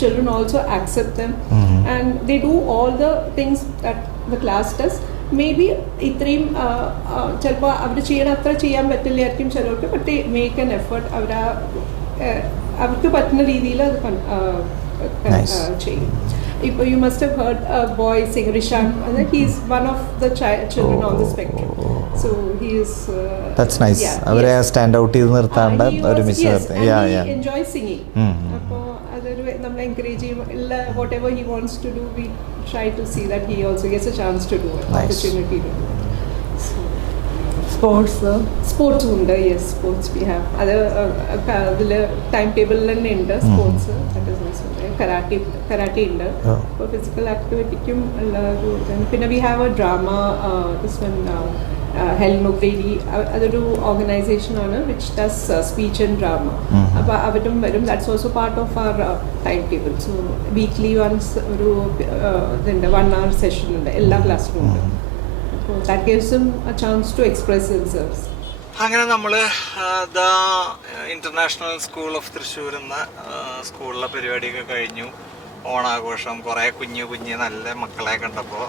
children also accept them, and they do all the things that the class does. Maybe ഇത്രയും ചിലപ്പോൾ അവർ ചെയ്യണം അത്ര ചെയ്യാൻ പറ്റില്ലായിരിക്കും ചിലർക്ക്, but they make an effort. അവർക്ക് പറ്റുന്ന രീതിയിൽ അത് ചെയ്യും. ഇപ്പോൾ you must have heard a boy sing, Rishan. He is one of the children on the spectrum. So he is. That's nice. അവരെ സ്റ്റാൻഡ് ഔട്ട് ചെയ്ത് നിർത്താണ്ട് ഒരു മിസ്. He enjoys singing. അപ്പോൾ അതൊരു നമ്മൾ എൻകറേജ് ചെയ്യും. Whatever he wants to do, we try to see that he also gets a chance to do it. Opportunity to do it. സ്പോർട്സും ഉണ്ട്. Yes, sports we have. അത് അതിൽ ടൈം ടേബിളിൽ തന്നെ ഉണ്ട് സ്പോർട്സ്. കരാട്ടെ ഉണ്ട്. അപ്പോൾ ഫിസിക്കൽ ആക്ടിവിറ്റിക്കും ഉള്ള ഒരു. പിന്നെ we have a drama, this one ഹെൽമൊഗ്രേഡി, അതൊരു ഓർഗനൈസേഷനാണ് which does speech and drama. അപ്പോൾ അവരും വരും. That's also part of our time table. So weekly once ഒരു ഇതുണ്ട്, 1 hour സെഷൻ ഉണ്ട് എല്ലാ ക്ലാസ്സിലും ഉണ്ട്. That gives them a chance to express themselves. അങ്ങനെ നമ്മൾ the international school of Thrissur എന്ന സ്കൂളിലെ പരിപാടിയൊക്കെ കഴിഞ്ഞു. ഓണാഘോഷം, കുറെ കുഞ്ഞു നല്ല മക്കളെ കണ്ടപ്പോൾ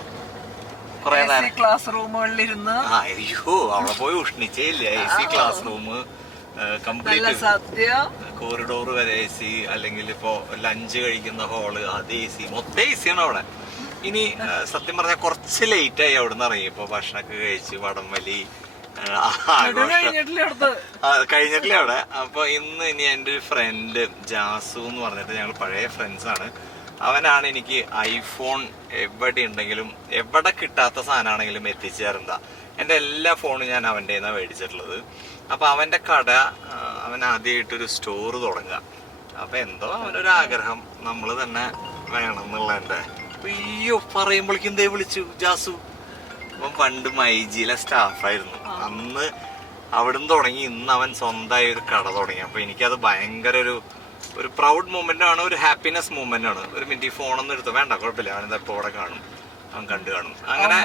കുറെ നേരം ക്ലാസ് റൂമുകളിലിരുന്ന് അയ്യോ അവിടെ പോയി ഉഷ്ണിച്ചേ ഇല്ല. AC class room complete, corridor വരെ AC, അല്ലെങ്കിൽ ഇപ്പോൾ ലഞ്ച് കഴിക്കുന്ന ഹാള് അത് AC, മൊത്തം AC ആണ് അവിടെ. ഇനി സത്യം പറഞ്ഞാൽ കുറച്ച് ലേറ്റായി അവിടെ നിന്ന് ഇറങ്ങി. ഇപ്പോൾ ഭക്ഷണമൊക്കെ കഴിച്ച് വടംവലി കഴിഞ്ഞിട്ടില്ല അവിടെ. അപ്പൊ ഇനി എൻ്റെ ഒരു ഫ്രണ്ട് ജാസു എന്ന് പറഞ്ഞിട്ട് ഞങ്ങൾ പഴയ ഫ്രണ്ട്സാണ്. അവനാണ് എനിക്ക് ഐഫോൺ എവിടെ ഉണ്ടെങ്കിലും എവിടെ കിട്ടാത്ത സാധനമാണെങ്കിലും എത്തിച്ചു തരുന്ന. എൻ്റെ എല്ലാ ഫോണും ഞാൻ അവൻ്റെ നിന്നാണ് മേടിച്ചിട്ടുള്ളത്. അപ്പൊ അവൻ്റെ കട അവൻ ആദ്യമായിട്ടൊരു സ്റ്റോർ തുടങ്ങുക. അപ്പൊ എന്തോ അവനൊരു ആഗ്രഹം നമ്മൾ തന്നെ വേണം എന്നുള്ള എൻ്റെ. അയ്യോ പറയുമ്പോഴേക്കും എന്തേ വിളിച്ചു ജാസു. അപ്പം പണ്ട് മൈജിയിലെ സ്റ്റാഫായിരുന്നു. അന്ന് അവിടുന്ന് തുടങ്ങി ഇന്ന് അവൻ സ്വന്തമായി ഒരു കട തുടങ്ങി. അപ്പൊ എനിക്കത് ഭയങ്കര ഒരു പ്രൗഡ് മൂമെന്റ് ആണ്, ഒരു ഹാപ്പിനെസ് മൂമെന്റ് ആണ്. ഒരു മിനിറ്റ് ഈ ഫോണൊന്നും എടുത്തു വേണ്ട, കുഴപ്പമില്ല, അവൻ ഇപ്പൊ അവിടെ കാണും, അവൻ കണ്ടു കാണും. അങ്ങനെ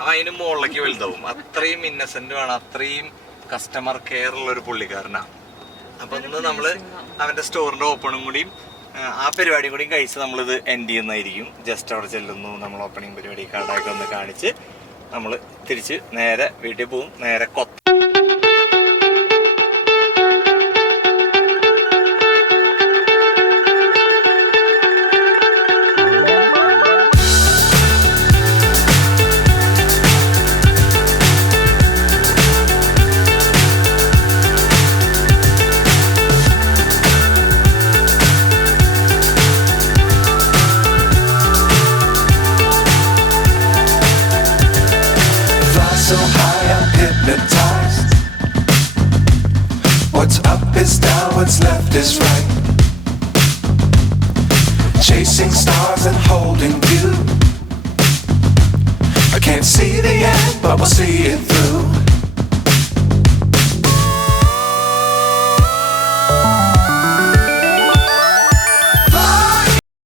അവൻ അതിന് മുകളിലേക്ക് വലുതാവും. അത്രയും ഇന്നസെന്റ് ആണ്, അത്രയും കസ്റ്റമർ കെയർ ഉള്ള ഒരു പുള്ളിക്കാരനാണ്. അപ്പൊ ഇന്ന് നമ്മള് അവന്റെ സ്റ്റോറിന്റെ ഓപ്പണും കൂടിയും ആ പരിപാടിയും കൂടി കഴിച്ച് നമ്മളിത് എൻഡ് ചെയ്യുന്നതായിരിക്കും. ജസ്റ്റ് അവിടെ ചെല്ലുന്നു, നമ്മൾ ഓപ്പണിംഗ് പരിപാടി കടയൊക്കെ ഒന്ന് കാണിച്ച് നമ്മൾ തിരിച്ച് നേരെ വീട്ടിൽ പോവും. നേരെ so high I'm hypnotized. What's up is down, what's left is right. Chasing stars and holding you. I can't see the end, but we'll see it through.